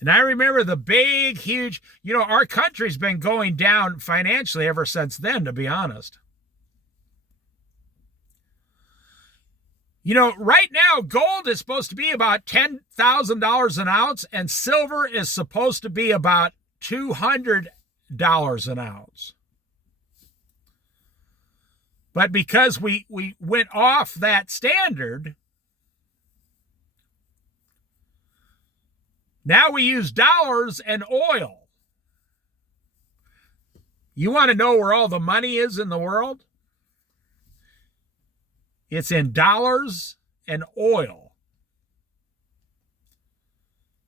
And I remember the big, huge, our country's been going down financially ever since then, to be honest. Right now, gold is supposed to be about $10,000 an ounce, and silver is supposed to be about $200 an ounce. But because we went off that standard, now we use dollars and oil. You want to know where all the money is in the world? It's in dollars and oil.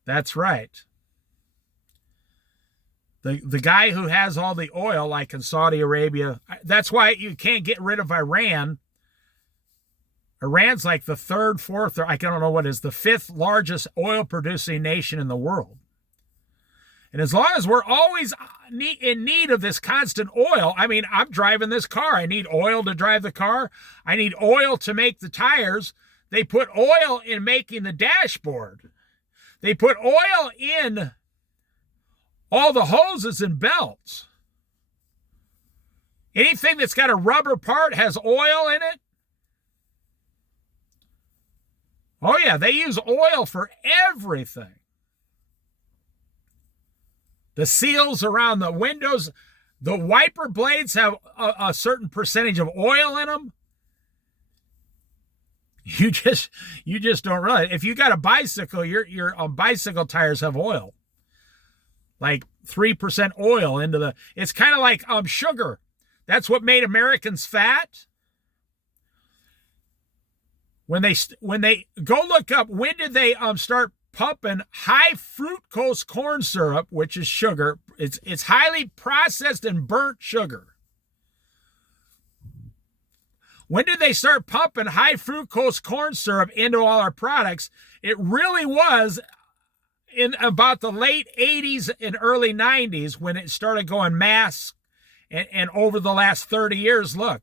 That's right. The guy who has all the oil, like in Saudi Arabia, that's why you can't get rid of Iran. Iran's like the third, fourth, or I don't know what is, the fifth largest oil-producing nation in the world. And as long as we're always in need of this constant oil, I'm driving this car. I need oil to drive the car. I need oil to make the tires. They put oil in making the dashboard. They put oil in all the hoses and belts. Anything that's got a rubber part has oil in it. Oh, yeah, they use oil for everything. The seals around the windows, the wiper blades have a certain percentage of oil in them. You just don't realize. If you got a bicycle, your bicycle tires have oil. Like 3% oil into the, it's kind of like sugar. That's what made Americans fat. When they go look up, when did they start pumping high fructose corn syrup, which is sugar? It's highly processed and burnt sugar. When did they start pumping high fructose corn syrup into all our products? It really was in about the late 80s and early 90s when it started going mass, and over the last 30 years, look.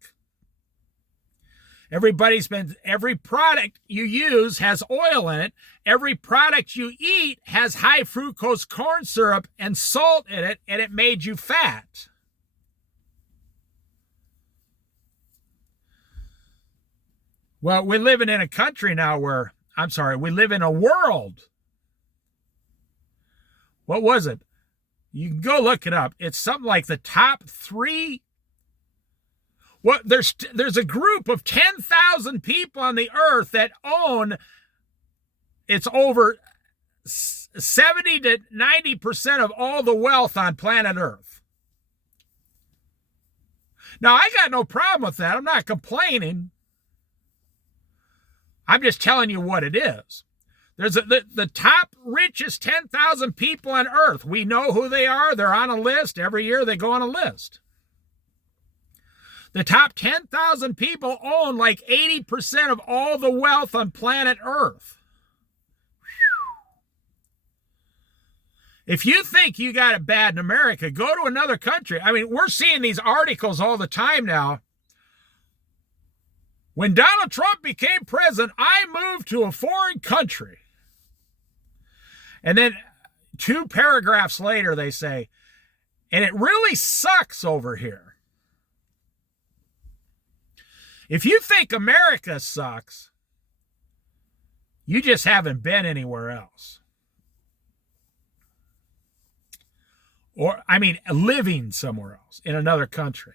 Every product you use has oil in it. Every product you eat has high fructose corn syrup and salt in it, and it made you fat. Well, we're living in a country now we live in a world. What was it? You can go look it up. It's something like the top 3. Well, there's a group of 10,000 people on the earth that own, it's over 70 to 90% of all the wealth on planet Earth. Now, I got no problem with that. I'm not complaining. I'm just telling you what it is. There's the top richest 10,000 people on Earth. We know who they are. They're on a list. Every year they go on a list. The top 10,000 people own like 80% of all the wealth on planet Earth. If you think you got it bad in America, go to another country. We're seeing these articles all the time now. When Donald Trump became president, I moved to a foreign country. And then 2 paragraphs later, they say, and it really sucks over here. If you think America sucks, you just haven't been anywhere else. Or, I mean, living somewhere else in another country.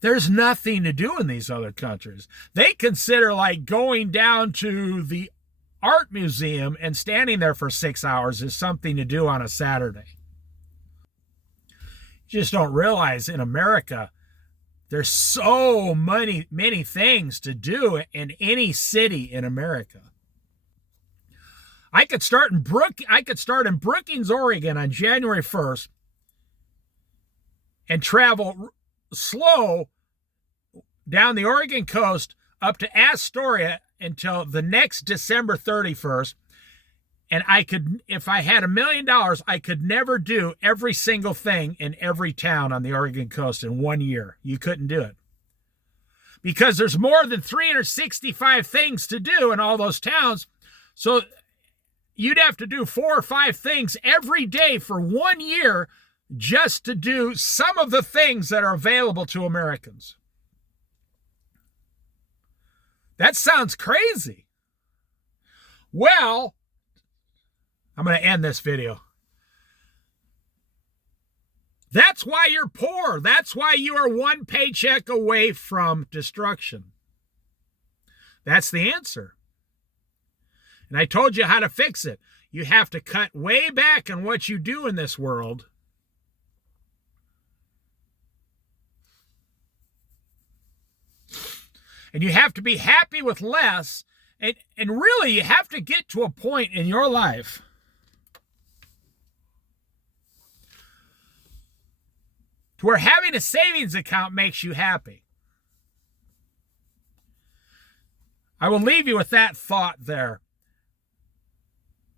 There's nothing to do in these other countries. They consider like going down to the art museum and standing there for 6 hours is something to do on a Saturday. You just don't realize in America, there's so many things to do in any city in America. I could start in Brookings, Oregon on January 1st and travel slow down the Oregon coast up to Astoria until the next December 31st. And I could, if I had $1 million, I could never do every single thing in every town on the Oregon coast in 1 year. You couldn't do it. Because there's more than 365 things to do in all those towns. So you'd have to do 4 or 5 things every day for 1 year just to do some of the things that are available to Americans. That sounds crazy. Well, I'm going to end this video. That's why you're poor. That's why you are one paycheck away from destruction. That's the answer. And I told you how to fix it. You have to cut way back on what you do in this world. And you have to be happy with less. And really, you have to get to a point in your life to where having a savings account makes you happy. I will leave you with that thought there.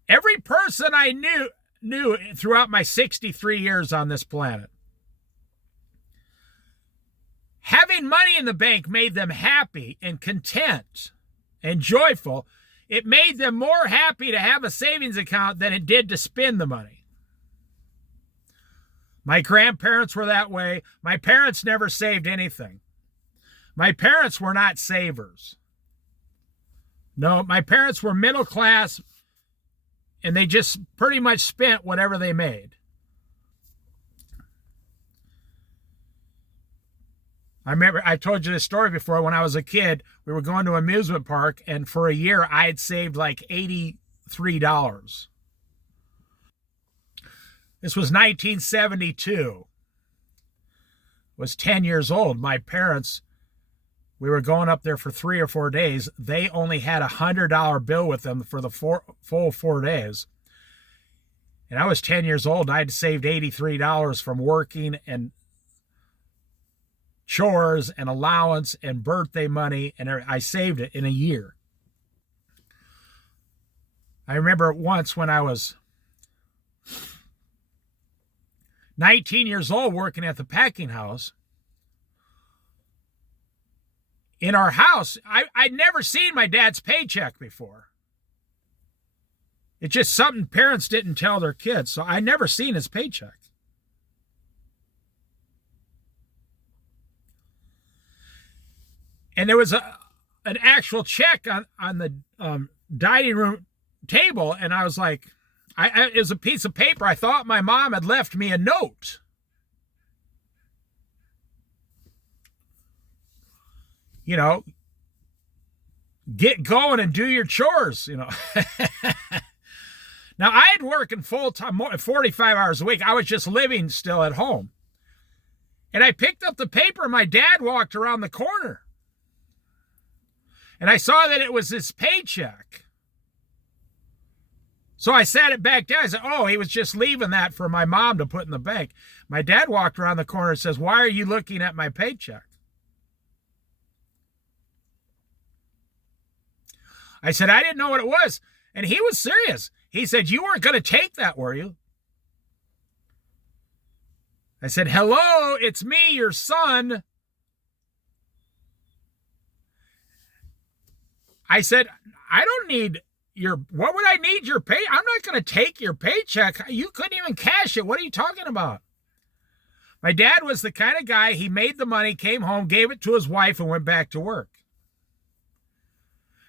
Every person I knew throughout my 63 years on this planet, having money in the bank made them happy and content and joyful. It made them more happy to have a savings account than it did to spend the money. My grandparents were that way. My parents never saved anything. My parents were not savers. No, my parents were middle class, and they just pretty much spent whatever they made. I remember I told you this story before. When I was a kid, we were going to an amusement park, and for a year, I had saved like $83. This was 1972. I was 10 years old. My parents, we were going up there for 3 or 4 days. They only had a $100 bill with them for the full 4 days. And I was 10 years old. I'd saved $83 from working and chores and allowance and birthday money, and I saved it in a year. I remember once when I was 19 years old working at the packing house. In our house, I'd never seen my dad's paycheck before. It's just something parents didn't tell their kids, so I never seen his paycheck. And there was an actual check on the dining room table, and I was like, it was a piece of paper. I thought my mom had left me a note. You know, get going and do your chores, you know. Now, I had working full-time, 45 hours a week. I was just living still at home. And I picked up the paper, and my dad walked around the corner. And I saw that it was his paycheck. So I sat it back down. I said, oh, he was just leaving that for my mom to put in the bank. My dad walked around the corner and says, why are you looking at my paycheck? I said, I didn't know what it was. And he was serious. He said, you weren't going to take that, were you? I said, hello, it's me, your son. I said, I don't need what would I need your pay? I'm not going to take your paycheck. You couldn't even cash it. What are you talking about? My dad was the kind of guy, he made the money, came home, gave it to his wife, and went back to work.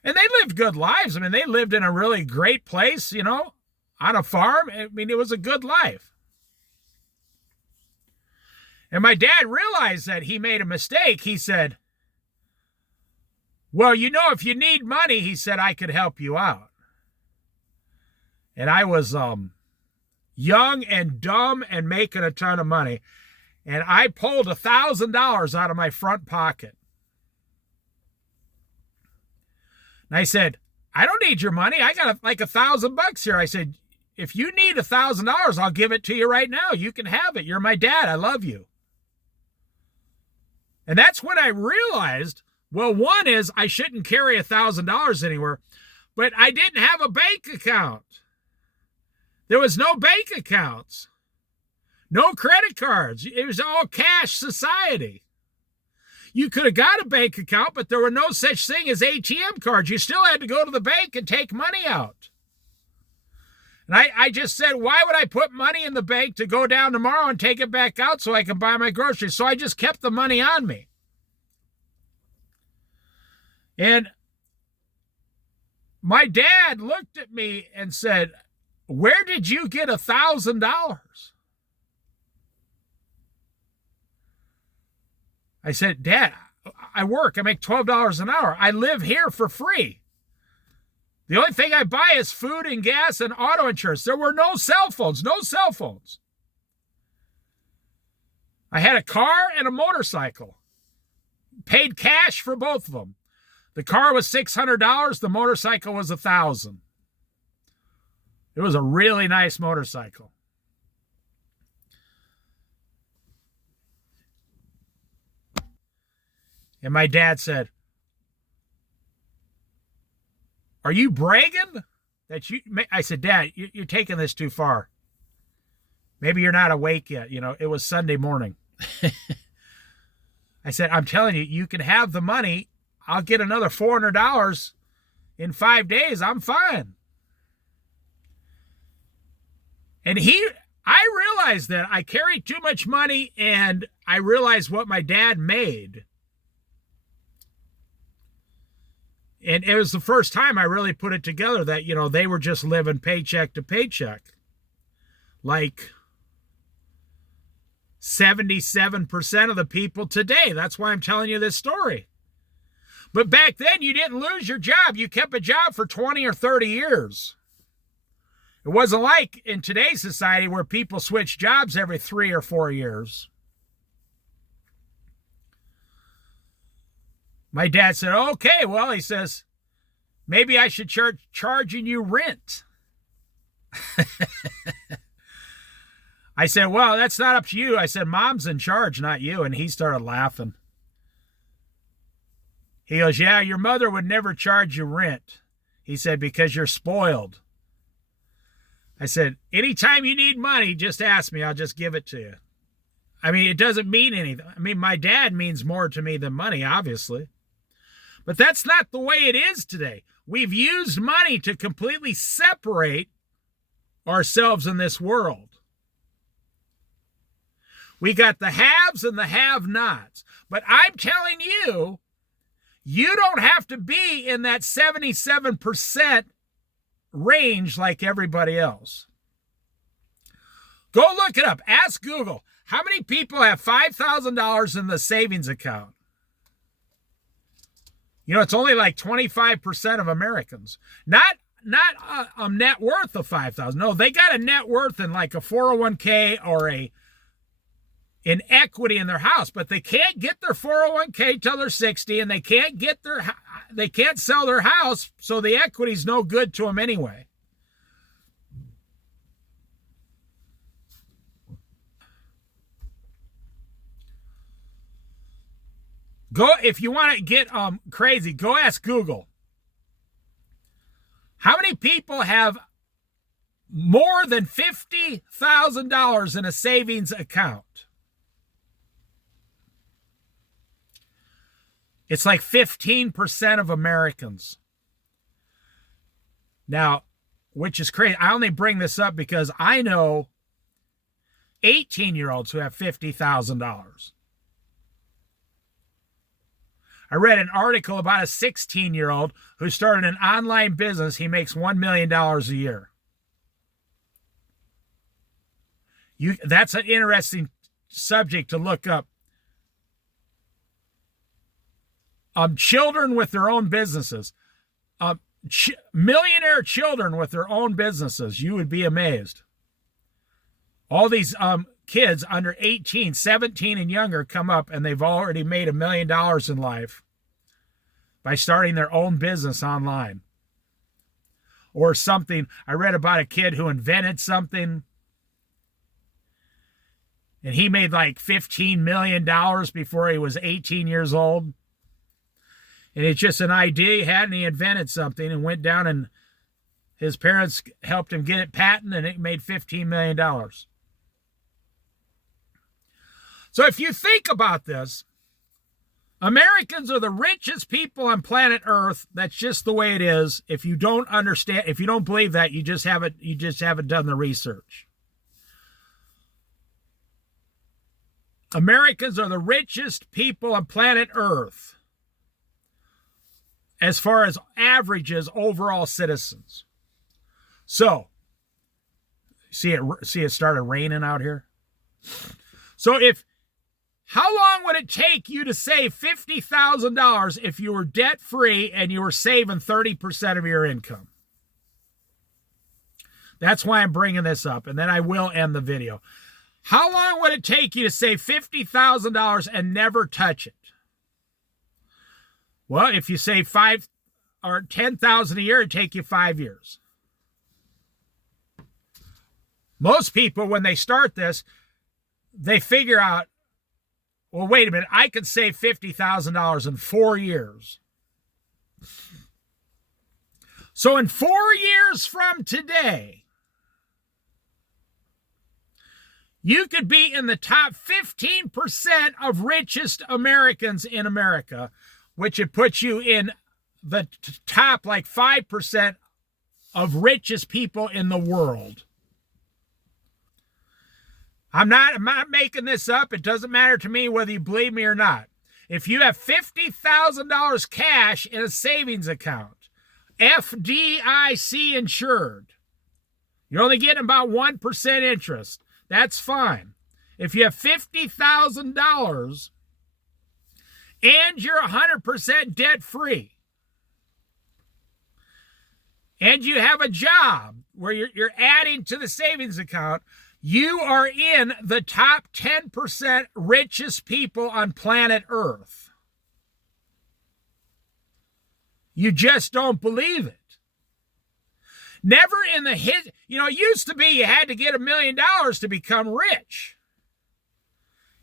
And they lived good lives. I mean, they lived in a really great place, you know, on a farm. I mean, it was a good life. And my dad realized that he made a mistake. He said, well, you know, if you need money, he said, I could help you out. And I was young and dumb and making a ton of money. And I pulled $1,000 out of my front pocket. And I said, I don't need your money. I got like $1,000 here. I said, if you need $1,000, I'll give it to you right now. You can have it. You're my dad. I love you. And that's when I realized, well, one is I shouldn't carry $1,000 anywhere, but I didn't have a bank account. There was no bank accounts, no credit cards. It was all cash society. You could have got a bank account, but there were no such thing as ATM cards. You still had to go to the bank and take money out. And I just said, why would I put money in the bank to go down tomorrow and take it back out so I can buy my groceries? So I just kept the money on me. And my dad looked at me and said, where did you get $1,000? I said, Dad, I work. I make $12 an hour. I live here for free. The only thing I buy is food and gas and auto insurance. There were no cell phones, no cell phones. I had a car and a motorcycle. Paid cash for both of them. The car was $600. The motorcycle was $1,000. It was a really nice motorcycle. And my dad said, are you bragging that you, I said, Dad, you're taking this too far. Maybe you're not awake yet. You know, it was Sunday morning. I said, I'm telling you, you can have the money. I'll get another $400 in 5 days. I'm fine. And I realized that I carried too much money, and I realized what my dad made. And it was the first time I really put it together that, you know, they were just living paycheck to paycheck. Like 77% of the people today. That's why I'm telling you this story. But back then, you didn't lose your job. You kept a job for 20 or 30 years. It wasn't like in today's society where people switch jobs every 3 or 4 years. My dad said, okay, well, he says, maybe I should charging you rent. I said, well, that's not up to you. I said, Mom's in charge, not you. And he started laughing. He goes, yeah, your mother would never charge you rent. He said, because you're spoiled. I said, anytime you need money, just ask me. I'll just give it to you. I mean, it doesn't mean anything. I mean, my dad means more to me than money, obviously. But that's not the way it is today. We've used money to completely separate ourselves in this world. We got the haves and the have-nots. But I'm telling you, you don't have to be in that 77% range like everybody else. Go look it up. Ask Google, how many people have $5,000 in the savings account? You know, it's only like 25% of Americans. Not a net worth of $5,000. No, they got a net worth in like a 401k or an equity in their house, but they can't get their 401k till they're 60, and they can't sell their house, so the equity's no good to them anyway. Go, if you want to get crazy, go ask Google. How many people have more than $50,000 in a savings account? It's like 15% of Americans. Now, which is crazy. I only bring this up because I know 18-year-olds who have $50,000. I read an article about a 16-year-old who started an online business. He makes $1 million a year. That's an interesting subject to look up. Children with their own businesses. Millionaire children with their own businesses. You would be amazed. All these kids under 18, 17 and younger come up and they've already made $1 million in life by starting their own business online. Or something. I read about a kid who invented something and he made like $15 million before he was 18 years old. And it's just an idea he had, and he invented something and went down, and his parents helped him get it patented, and it made $15 million. So if you think about this, Americans are the richest people on planet Earth. That's just the way it is. If you don't understand, if you don't believe that, you just haven't done the research. Americans are the richest people on planet Earth as far as averages overall citizens. So, see it started raining out here. So how long would it take you to save $50,000 if you were debt free and you were saving 30% of your income? That's why I'm bringing this up, and then I will end the video. How long would it take you to save $50,000 and never touch it? Well, if you save $5,000 or $10,000 a year, it'd take you 5 years. Most people, when they start this, they figure out, well, wait a minute, I could save $50,000 in 4 years. So in 4 years from today, you could be in the top 15% of richest Americans in America, which would put you in the top like 5% of richest people in the world. I'm not making this up. It doesn't matter to me whether you believe me or not. If you have $50,000 cash in a savings account, FDIC insured, you're only getting about 1% interest. That's fine. If you have $50,000 and you're 100% debt free, and you have a job where you're adding to the savings account, you are in the top 10% richest people on planet Earth. You just don't believe it. Never in the it used to be you had to get $1 million to become rich.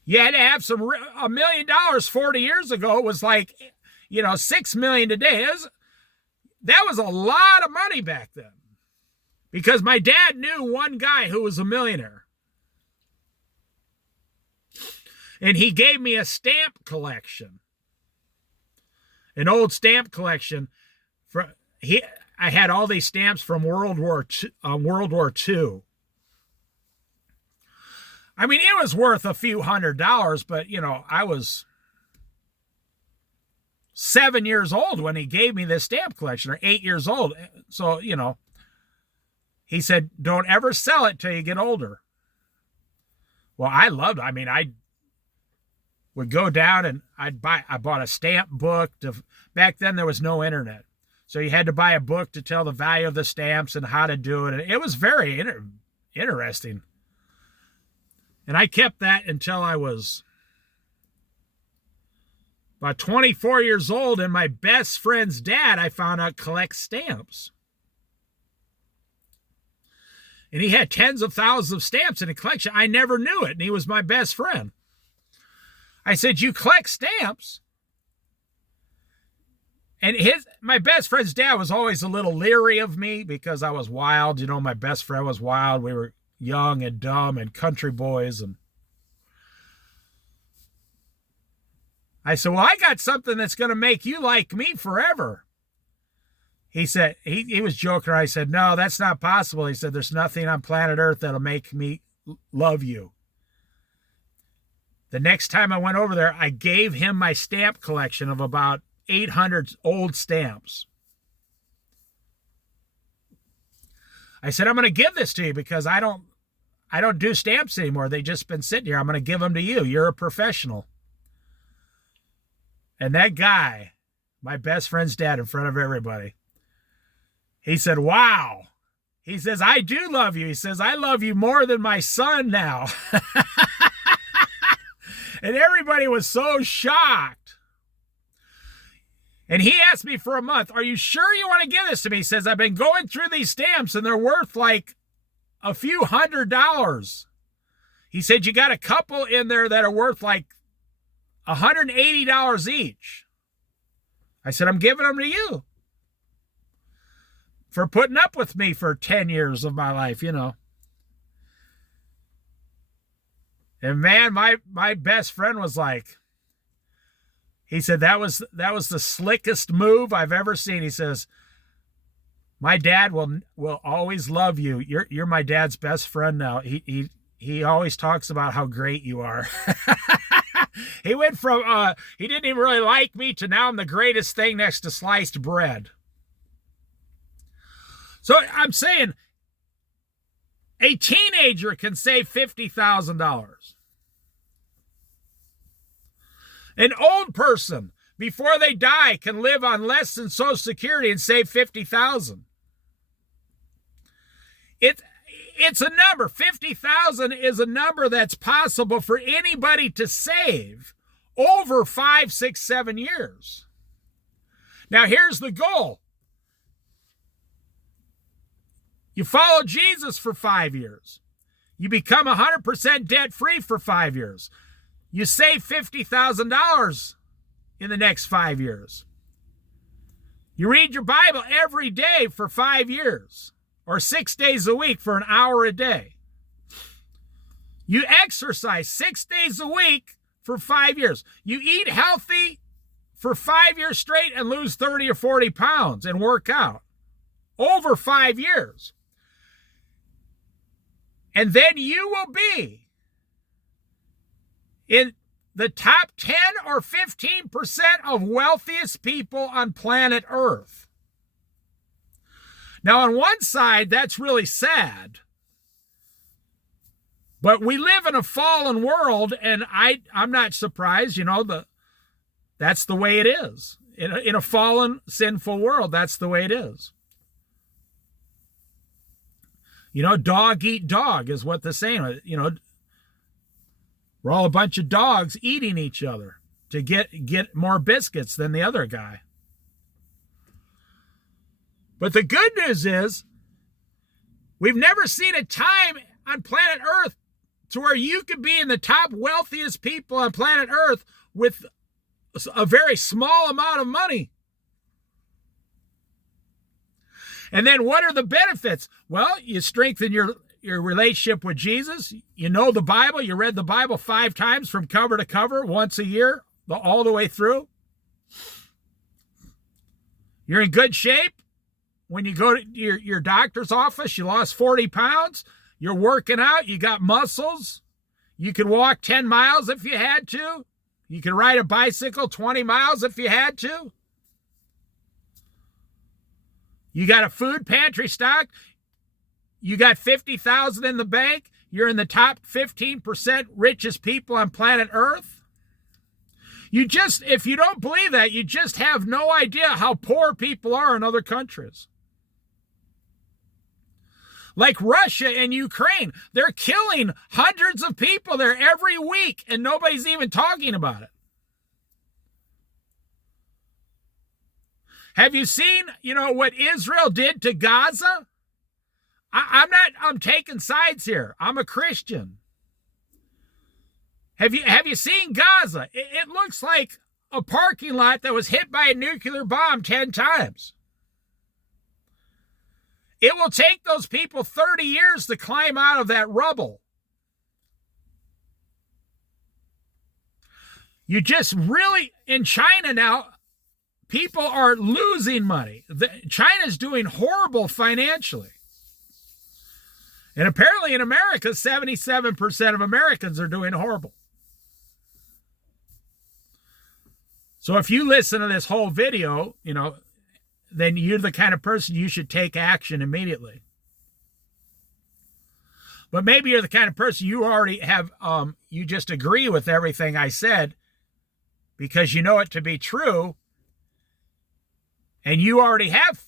You had to have $1 million 40 years ago. It was like, $6 million today. That was a lot of money back then. Because my dad knew one guy who was a millionaire. And he gave me a stamp collection. An old stamp collection. I had all these stamps from World War II. I mean, it was worth a few $100s, but, I was 7 years old when he gave me this stamp collection, or 8 years old. So, he said, don't ever sell it till you get older. Well, I loved it. I mean, I would go down and I bought a stamp book. Back then, there was no internet. So you had to buy a book to tell the value of the stamps and how to do it. And it was very interesting. And I kept that until I was about 24 years old, and my best friend's dad, I found out, collects stamps. And he had tens of thousands of stamps in a collection. I never knew it, and he was my best friend. I said, you collect stamps? And my best friend's dad was always a little leery of me because I was wild. My best friend was wild. We were young and dumb and country boys. And I said, well, I got something that's going to make you like me forever. He said, he was joking. I said, no, that's not possible. He said, there's nothing on planet Earth that'll make me love you. The next time I went over there, I gave him my stamp collection of about 800 old stamps. I said, I'm going to give this to you because I I don't do stamps anymore. They've just been sitting here. I'm going to give them to you. You're a professional. And that guy, my best friend's dad, in front of everybody, he said, wow. He says, I do love you. He says, I love you more than my son now. And everybody was so shocked. And he asked me for a month, are you sure you want to give this to me? He says, I've been going through these stamps and they're worth like a few $100s. He said, you got a couple in there that are worth like $180 each. I said, I'm giving them to you for putting up with me for 10 years of my life, you know. And man, my best friend was like, he said, that was the slickest move I've ever seen. He says, my dad will always love you. You're my dad's best friend now. He always talks about how great you are. He went from he didn't even really like me to now I'm the greatest thing next to sliced bread. So I'm saying a teenager can save $50,000. An old person, before they die, can live on less than Social Security and save $50,000. It's a number. 50,000 is a number that's possible for anybody to save over 5, 6, 7 years. Now, here's the goal. You follow Jesus for 5 years. You become 100% debt-free for 5 years. You save $50,000 in the next 5 years. You read your Bible every day for 5 years, or 6 days a week for an hour a day. You exercise 6 days a week for 5 years. You eat healthy for 5 years straight and lose 30 or 40 pounds and work out over 5 years. And then you will be in the top 10 or 15% of wealthiest people on planet Earth. Now, on one side, that's really sad. But we live in a fallen world, and I'm not surprised, you know, that's the way it is. In a fallen, sinful world, that's the way it is. You know, dog eat dog is what they're saying. You know, we're all a bunch of dogs eating each other to get more biscuits than the other guy. But the good news is we've never seen a time on planet Earth to where you could be in the top wealthiest people on planet Earth with a very small amount of money. And then what are the benefits? Well, you strengthen your relationship with Jesus. You know the Bible. You read the Bible 5 times from cover to cover, once a year, all the way through. You're in good shape. When you go to your doctor's office, you lost 40 pounds. You're working out. You got muscles. You can walk 10 miles if you had to. You can ride a bicycle 20 miles if you had to. You got a food pantry stock. You got 50,000 in the bank. You're in the top 15% richest people on planet Earth. If you don't believe that, you just have no idea how poor people are in other countries. Like Russia and Ukraine, they're killing hundreds of people there every week, and nobody's even talking about it. Have you seen, what Israel did to Gaza? I'm taking sides here. I'm a Christian. Have you seen Gaza? It looks like a parking lot that was hit by a nuclear bomb 10 times. It will take those people 30 years to climb out of that rubble. You just really, in China now, people are losing money. China's doing horrible financially. And apparently in America, 77% of Americans are doing horrible. So if you listen to this whole video, then you're the kind of person you should take action immediately. But maybe you're the kind of person you already have, you just agree with everything I said because you know it to be true. And you already have,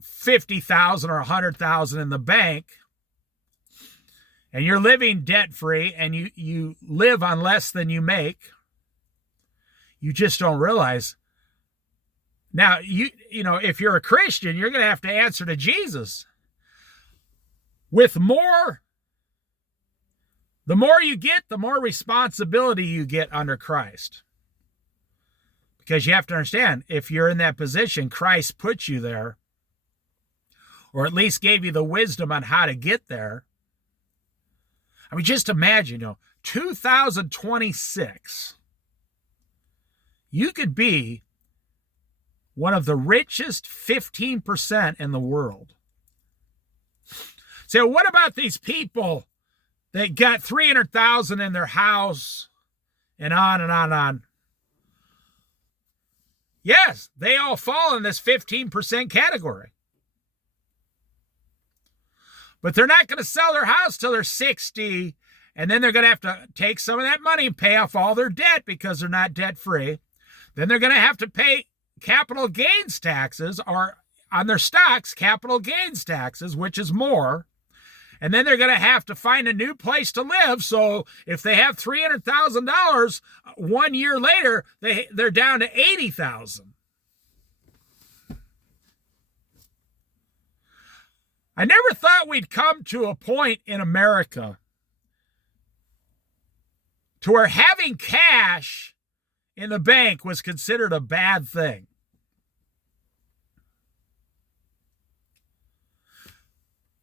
50,000 or 100,000 in the bank. And you're living debt free and you live on less than you make. You just don't realize. Now, if you're a Christian, you're going to have to answer to Jesus. The more you get, the more responsibility you get under Christ. Because you have to understand, if you're in that position, Christ put you there, or at least gave you the wisdom on how to get there. I mean, just imagine, 2026, you could be one of the richest 15% in the world. So what about these people that got 300,000 in their house and on and on and on? Yes, they all fall in this 15% category. But they're not going to sell their house till they're 60, and then they're going to have to take some of that money and pay off all their debt because they're not debt-free. Then they're going to have to pay capital gains taxes, or on their stocks, capital gains taxes, which is more. And then they're going to have to find a new place to live. So if they have $300,000, 1 year later, they're down to $80,000. I never thought we'd come to a point in America to where having cash in the bank was considered a bad thing.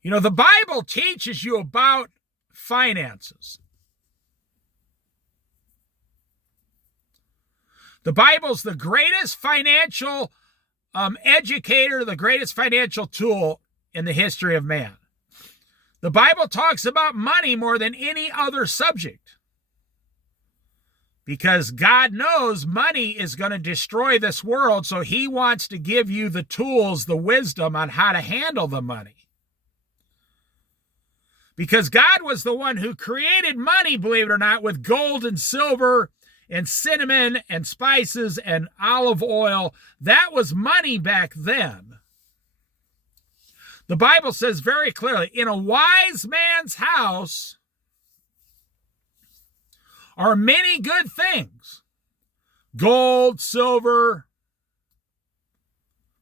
The Bible teaches you about finances. The Bible's the greatest financial educator, the greatest financial tool in the history of man. The Bible talks about money more than any other subject, because God knows money is going to destroy this world, so he wants to give you the tools, the wisdom on how to handle the money. Because God was the one who created money, believe it or not, with gold and silver and cinnamon and spices and olive oil. That was money back then. The Bible says very clearly, in a wise man's house are many good things. Gold, silver,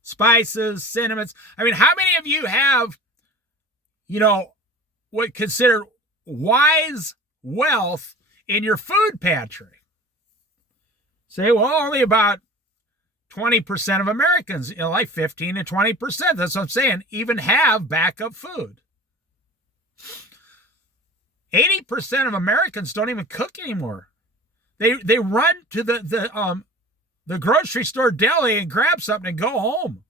spices, cinnamons. I mean, how many of you have, what considered wise wealth in your food pantry? Say, well, only about 20% of Americans, like 15 to 20%. That's what I'm saying. Even have backup food. 80% of Americans don't even cook anymore. They run to the grocery store deli and grab something and go home.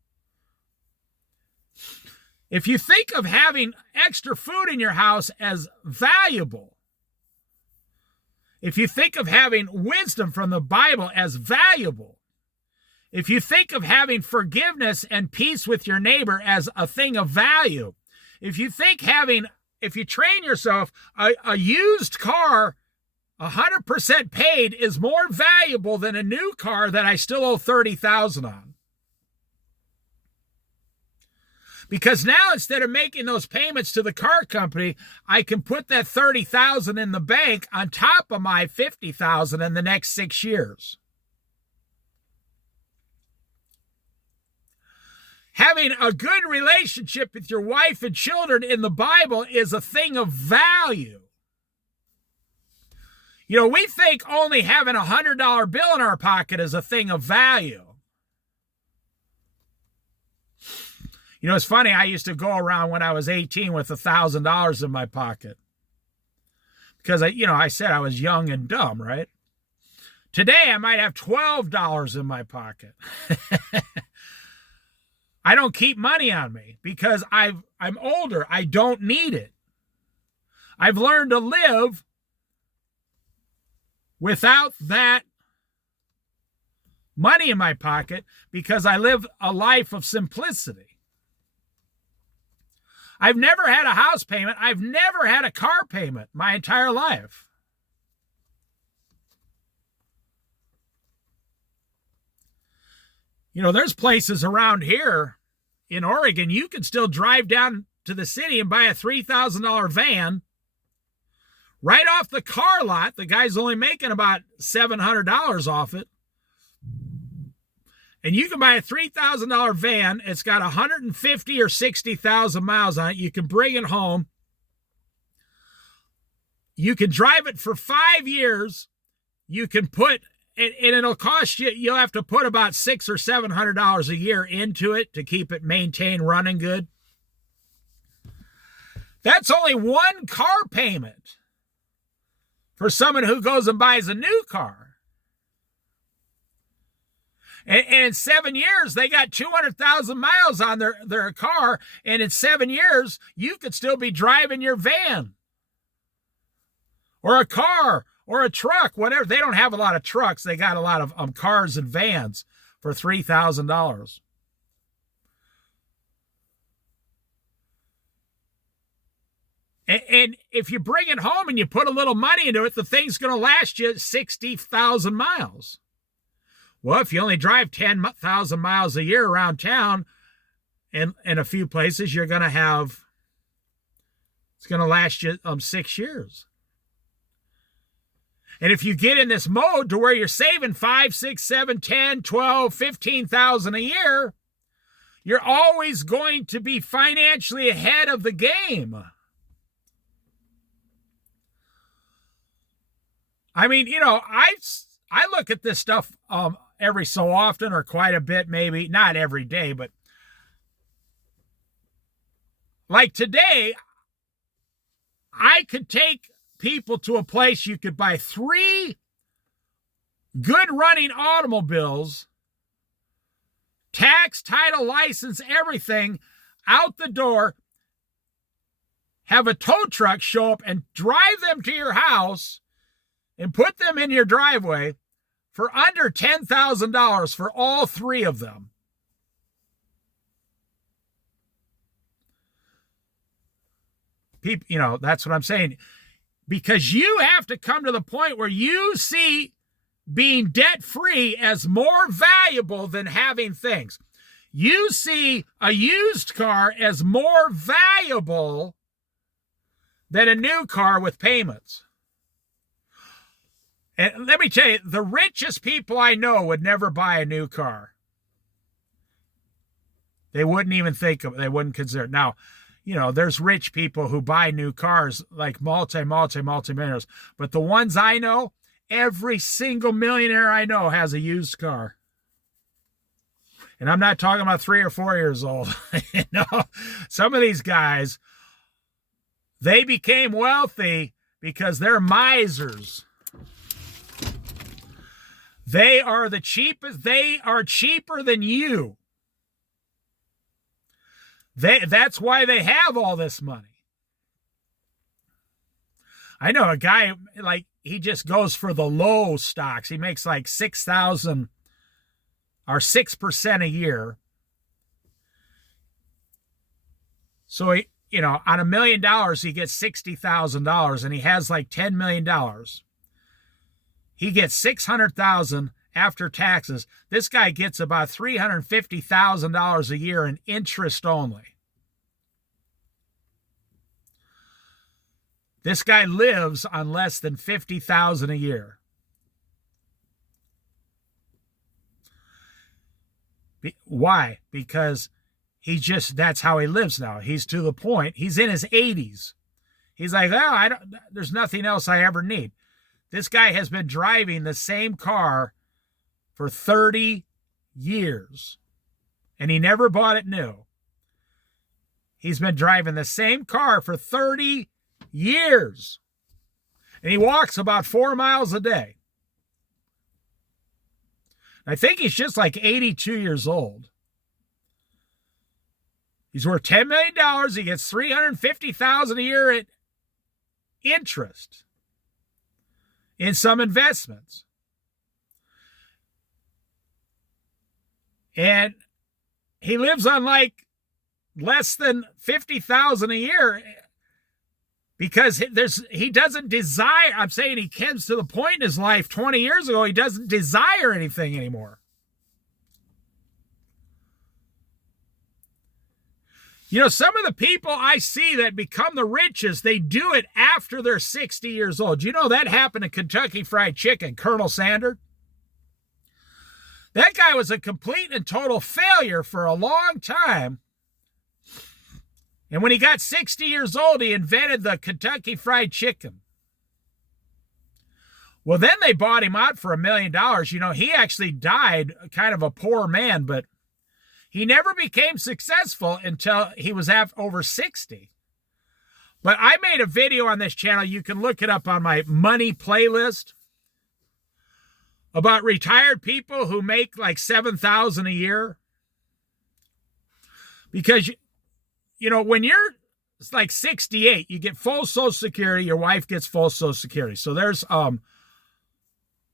If you think of having extra food in your house as valuable, if you think of having wisdom from the Bible as valuable, if you think of having forgiveness and peace with your neighbor as a thing of value, if you train yourself, a used car 100% paid is more valuable than a new car that I still owe $30,000 on. Because now, instead of making those payments to the car company, I can put that $30,000 in the bank on top of my $50,000 in the next 6 years. Having a good relationship with your wife and children in the Bible is a thing of value. We think only having a $100 bill in our pocket is a thing of value. It's funny, I used to go around when I was 18 with $1,000 in my pocket. Because, I said I was young and dumb, right? Today, I might have $12 in my pocket. I don't keep money on me because I'm older. I don't need it. I've learned to live without that money in my pocket because I live a life of simplicity. I've never had a house payment. I've never had a car payment my entire life. You know, there's places around here in Oregon, you can still drive down to the city and buy a $3,000 van right off the car lot. The guy's only making about $700 off it. And you can buy a $3,000 van. It's got 150 or 60,000 miles on it. You can bring it home. You can drive it for 5 years. You can put, and it'll cost you, you'll have to put about $600 or $700 a year into it to keep it maintained, running good. That's only one car payment for someone who goes and buys a new car. And in 7 years, they got 200,000 miles on their car. And in 7 years, you could still be driving your van or a car or a truck, whatever. They don't have a lot of trucks. They got a lot of cars and vans for $3,000. And if you bring it home and you put a little money into it, the thing's going to last you 60,000 miles. Well, if you only drive 10,000 miles a year around town and in a few places, you're going to have, it's going to last you 6 years. And if you get in this mode to where you're saving 5, 6, 7, 10, 12, 15,000 a year, you're always going to be financially ahead of the game. I mean, you know, I look at this stuff every so often, or quite a bit, maybe not every day, but like today, I could take people to a place you could buy 3 good running automobiles, tax, title, license, everything out the door, have a tow truck show up and drive them to your house and put them in your driveway for under $10,000 for all 3 of them. People, you know, that's what I'm saying. Because you have to come to the point where you see being debt-free as more valuable than having things. You see a used car as more valuable than a new car with payments. And let me tell you, the richest people I know would never buy a new car. They wouldn't even think of it. They wouldn't consider it. Now, you know, there's rich people who buy new cars, like multi-millionaires. But the ones I know, every single millionaire I know has a used car. And I'm not talking about 3 or 4 years old. You know, some of these guys, they became wealthy because they're misers. They are the cheapest. They are cheaper than you. That's why they have all this money. I know a guy, like, he just goes for the low stocks. He makes like 6,000 or 6% a year. So he, you know, on $1 million, he gets $60,000, and he has like $10 million. He gets $600,000 after taxes. This guy gets about $350,000 a year in interest only. This guy lives on less than $50,000 a year. Why? Because that's how he lives now. He's to the point, he's in his 80s. He's like, oh, there's nothing else I ever need. This guy has been driving the same car for 30 years, and he never bought it new. He's been driving the same car for 30 years, and he walks about 4 miles a day. I think he's just like 82 years old. He's worth $10 million. He gets $350,000 a year at interest in some investments. And he lives on like less than $50,000 a year because he doesn't desire. I'm saying he comes to the point in his life 20 years ago, he doesn't desire anything anymore. You know, some of the people I see that become the richest, they do it after they're 60 years old. You know, that happened to Kentucky Fried Chicken, Colonel Sanders. That guy was a complete and total failure for a long time. And when he got 60 years old, he invented the Kentucky Fried Chicken. Well, then they bought him out for $1 million. You know, he actually died kind of a poor man, but he never became successful until he was over 60. But I made a video on this channel. You can look it up on my money playlist about retired people who make like $7,000 a year. Because, you know, when you're like 68, you get full Social Security. Your wife gets full Social Security. So there's,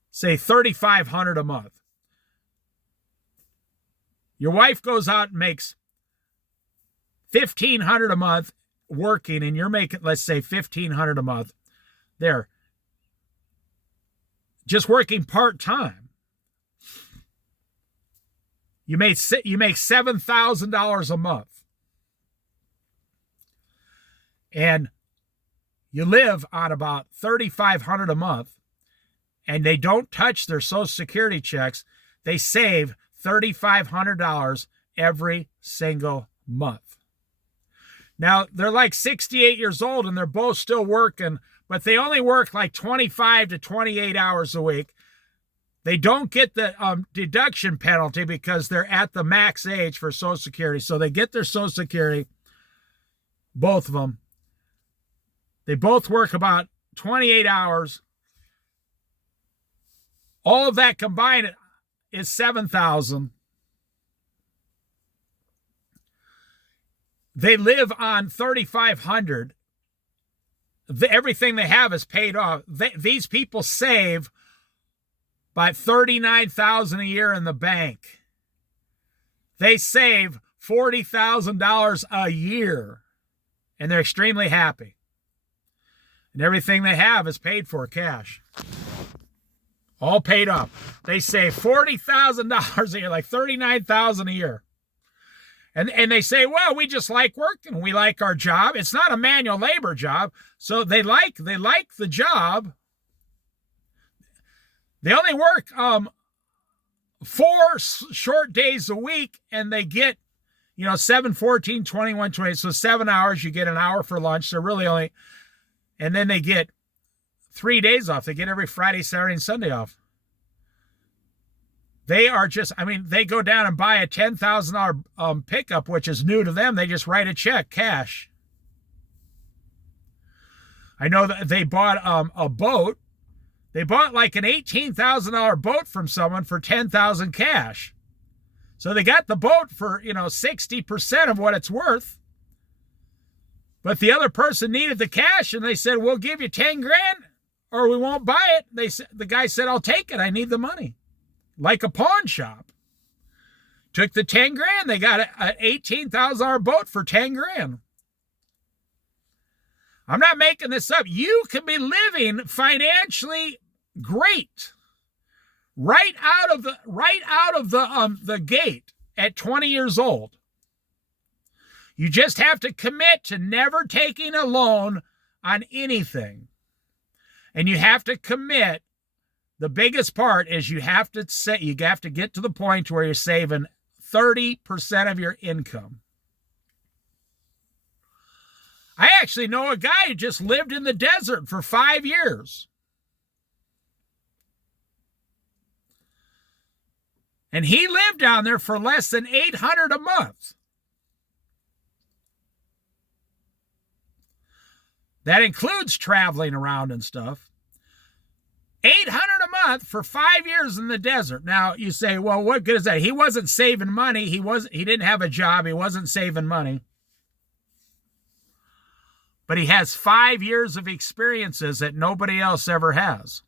say, $3,500 a month. Your wife goes out and makes $1,500 a month working, and you're making, let's say, $1,500 a month. There. Just working part-time. You make $7,000 a month. And you live on about $3,500 a month, and they don't touch their Social Security checks. They save $3,500 every single month. Now, they're like 68 years old and they're both still working, but they only work like 25 to 28 hours a week. They don't get the deduction penalty because they're at the max age for Social Security. So they get their Social Security, both of them. They both work about 28 hours. All of that combined is $7,000. They live on $3,500. Everything they have is paid off. These people save by $39,000 a year in the bank. They save $40,000 a year, and they're extremely happy. And everything they have is paid for cash. All paid off. They save $40,000 a year, like $39,000 a year. And they say, well, we just like working. We like our job. It's not a manual labor job. So they like the job. They only work 4 short days a week, and they get, 7, 14, 21, 20. So 7 hours, you get an hour for lunch. So really only, and then they get 3 days off. They get every Friday, Saturday, and Sunday off. They are just, they go down and buy a $10,000 pickup, which is new to them. They just write a check, cash. I know that they bought a boat. They bought like an $18,000 boat from someone for $10,000 cash. So they got the boat for, 60% of what it's worth. But the other person needed the cash, and they said, we'll give you 10 grand or we won't buy it. The guy said, I'll take it. I need the money. Like a pawn shop. Took the 10 grand. They got an $18,000 boat for 10 grand. I'm not making this up. You can be living financially great right out of the gate at 20 years old. You just have to commit to never taking a loan on anything. And you have to commit. The biggest part is you have to get to the point where you're saving 30% of your income. I actually know a guy who just lived in the desert for 5 years. And he lived down there for less than $800 a month. That includes traveling around and stuff. $800 a month for 5 years in the desert. Now you say, well, what good is that? He wasn't saving money. He didn't have a job. He wasn't saving money. But he has 5 years of experiences that nobody else ever has.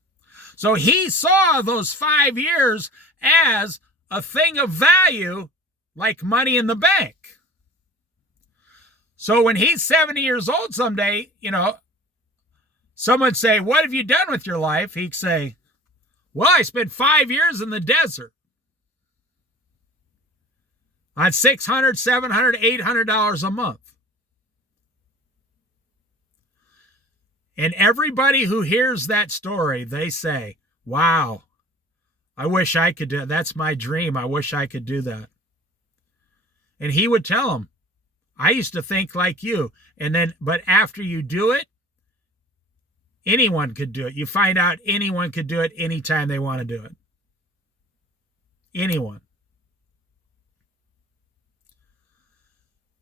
So he saw those 5 years as a thing of value, like money in the bank. So when he's 70 years old someday, someone say, what have you done with your life? He'd say, well, I spent 5 years in the desert on $600, $700, $800 a month. And everybody who hears that story, they say, wow, I wish I could do it. That's my dream. I wish I could do that. And he would tell them, I used to think like you. But after you do it, anyone could do it. You find out anyone could do it anytime they want to do it. Anyone.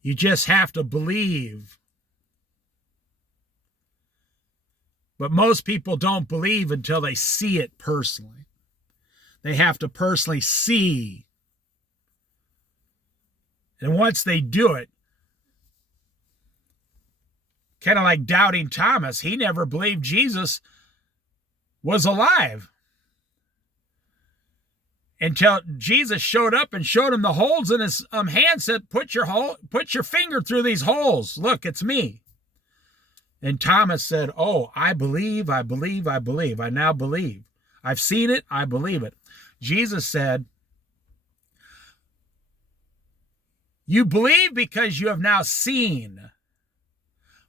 You just have to believe. But most people don't believe until they see it personally. They have to personally see. And once they do it, kind of like doubting Thomas, he never believed Jesus was alive until Jesus showed up and showed him the holes in his hand, said, put your finger through these holes. Look, it's me. And Thomas said, oh, I believe, I believe, I believe. I now believe. I've seen it, I believe it. Jesus said, you believe because you have now seen.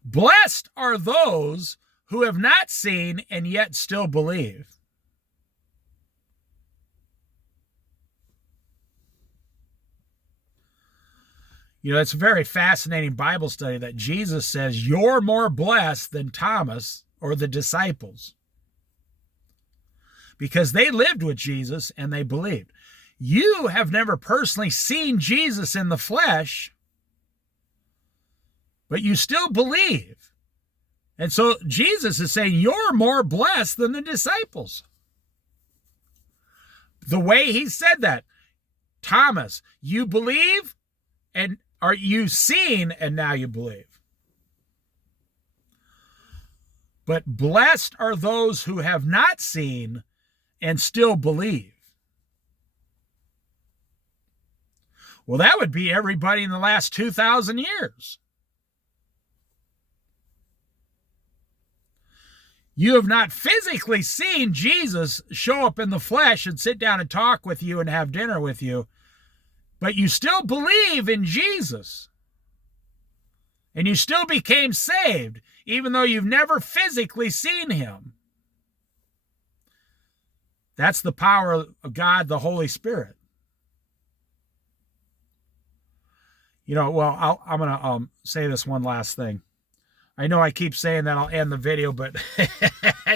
Blessed are those who have not seen and yet still believe. It's a very fascinating Bible study that Jesus says you're more blessed than Thomas or the disciples because they lived with Jesus and they believed. You have never personally seen Jesus in the flesh, but you still believe. And so Jesus is saying you're more blessed than the disciples. The way he said that, Thomas, you believe, and are you seen, and now you believe. But blessed are those who have not seen and still believe. Well, that would be everybody in the last 2,000 years. You have not physically seen Jesus show up in the flesh and sit down and talk with you and have dinner with you, but you still believe in Jesus. And you still became saved, even though you've never physically seen him. That's the power of God, the Holy Spirit. I'm going to say this one last thing. I know I keep saying that I'll end the video, but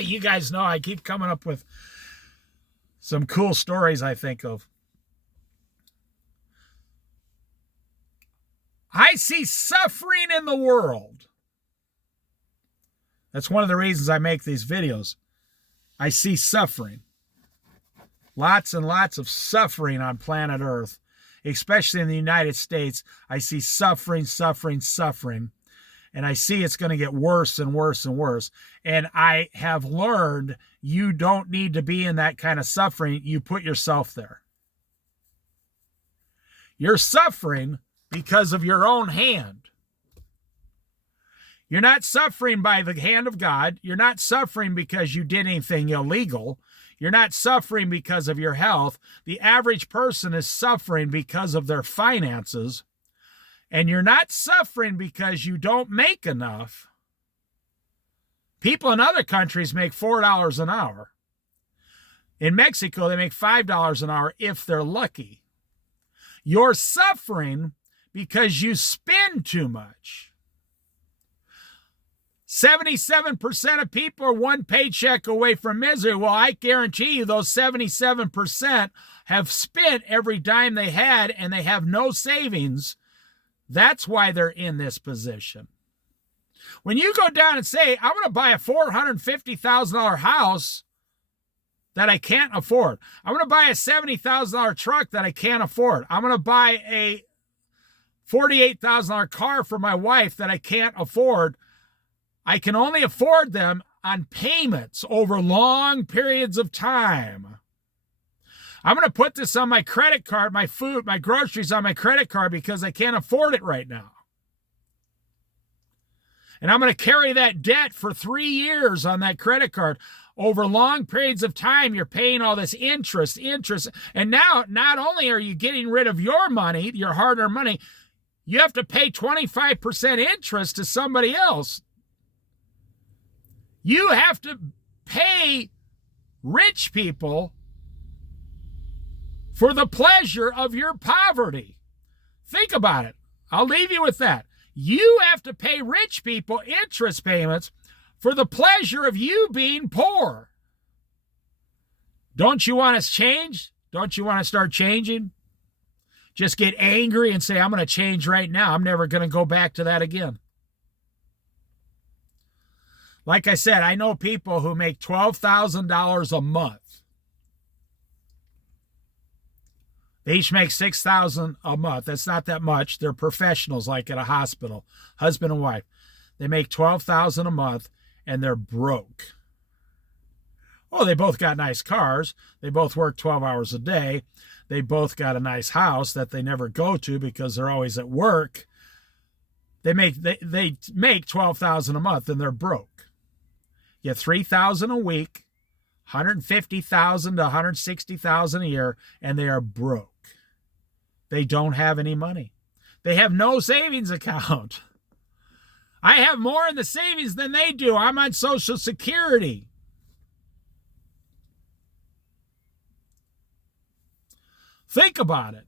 you guys know I keep coming up with some cool stories I think of. I see suffering in the world. That's one of the reasons I make these videos. I see suffering. Lots and lots of suffering on planet Earth, especially in the United States. I see suffering, suffering, suffering. And I see it's going to get worse and worse and worse. And I have learned you don't need to be in that kind of suffering. You put yourself there. You're suffering because of your own hand. You're not suffering by the hand of God. You're not suffering because you did anything illegal. You're not suffering because of your health. The average person is suffering because of their finances. And you're not suffering because you don't make enough. People in other countries make $4 an hour. In Mexico, they make $5 an hour if they're lucky. You're suffering because you spend too much. 77% of people are one paycheck away from misery. Well, I guarantee you those 77% have spent every dime they had and they have no savings. That's why they're in this position. When you go down and say, I'm going to buy a $450,000 house that I can't afford. I'm going to buy a $70,000 truck that I can't afford. I'm going to buy a $48,000 car for my wife that I can't afford. I can only afford them on payments over long periods of time. I'm going to put this on my credit card, my food, my groceries on my credit card because I can't afford it right now. And I'm going to carry that debt for 3 years on that credit card. Over long periods of time, you're paying all this interest. And now, not only are you getting rid of your money, your hard-earned money, you have to pay 25% interest to somebody else. You have to pay rich people for the pleasure of your poverty. Think about it. I'll leave you with that. You have to pay rich people interest payments for the pleasure of you being poor. Don't you want to change? Don't you want to start changing? Just get angry and say, I'm going to change right now. I'm never going to go back to that again. Like I said, I know people who make $12,000 a month. They each make $6,000 a month. That's not that much. They're professionals, like at a hospital, husband and wife. They make $12,000 a month, and they're broke. Oh, they both got nice cars. They both work 12 hours a day. They both got a nice house that they never go to because they're always at work. They make $12,000 a month, and they're broke. You get $3,000 a week, $150,000 to $160,000 a year, and they are broke. They don't have any money. They have no savings account. I have more in the savings than they do. I'm on Social Security. Think about it.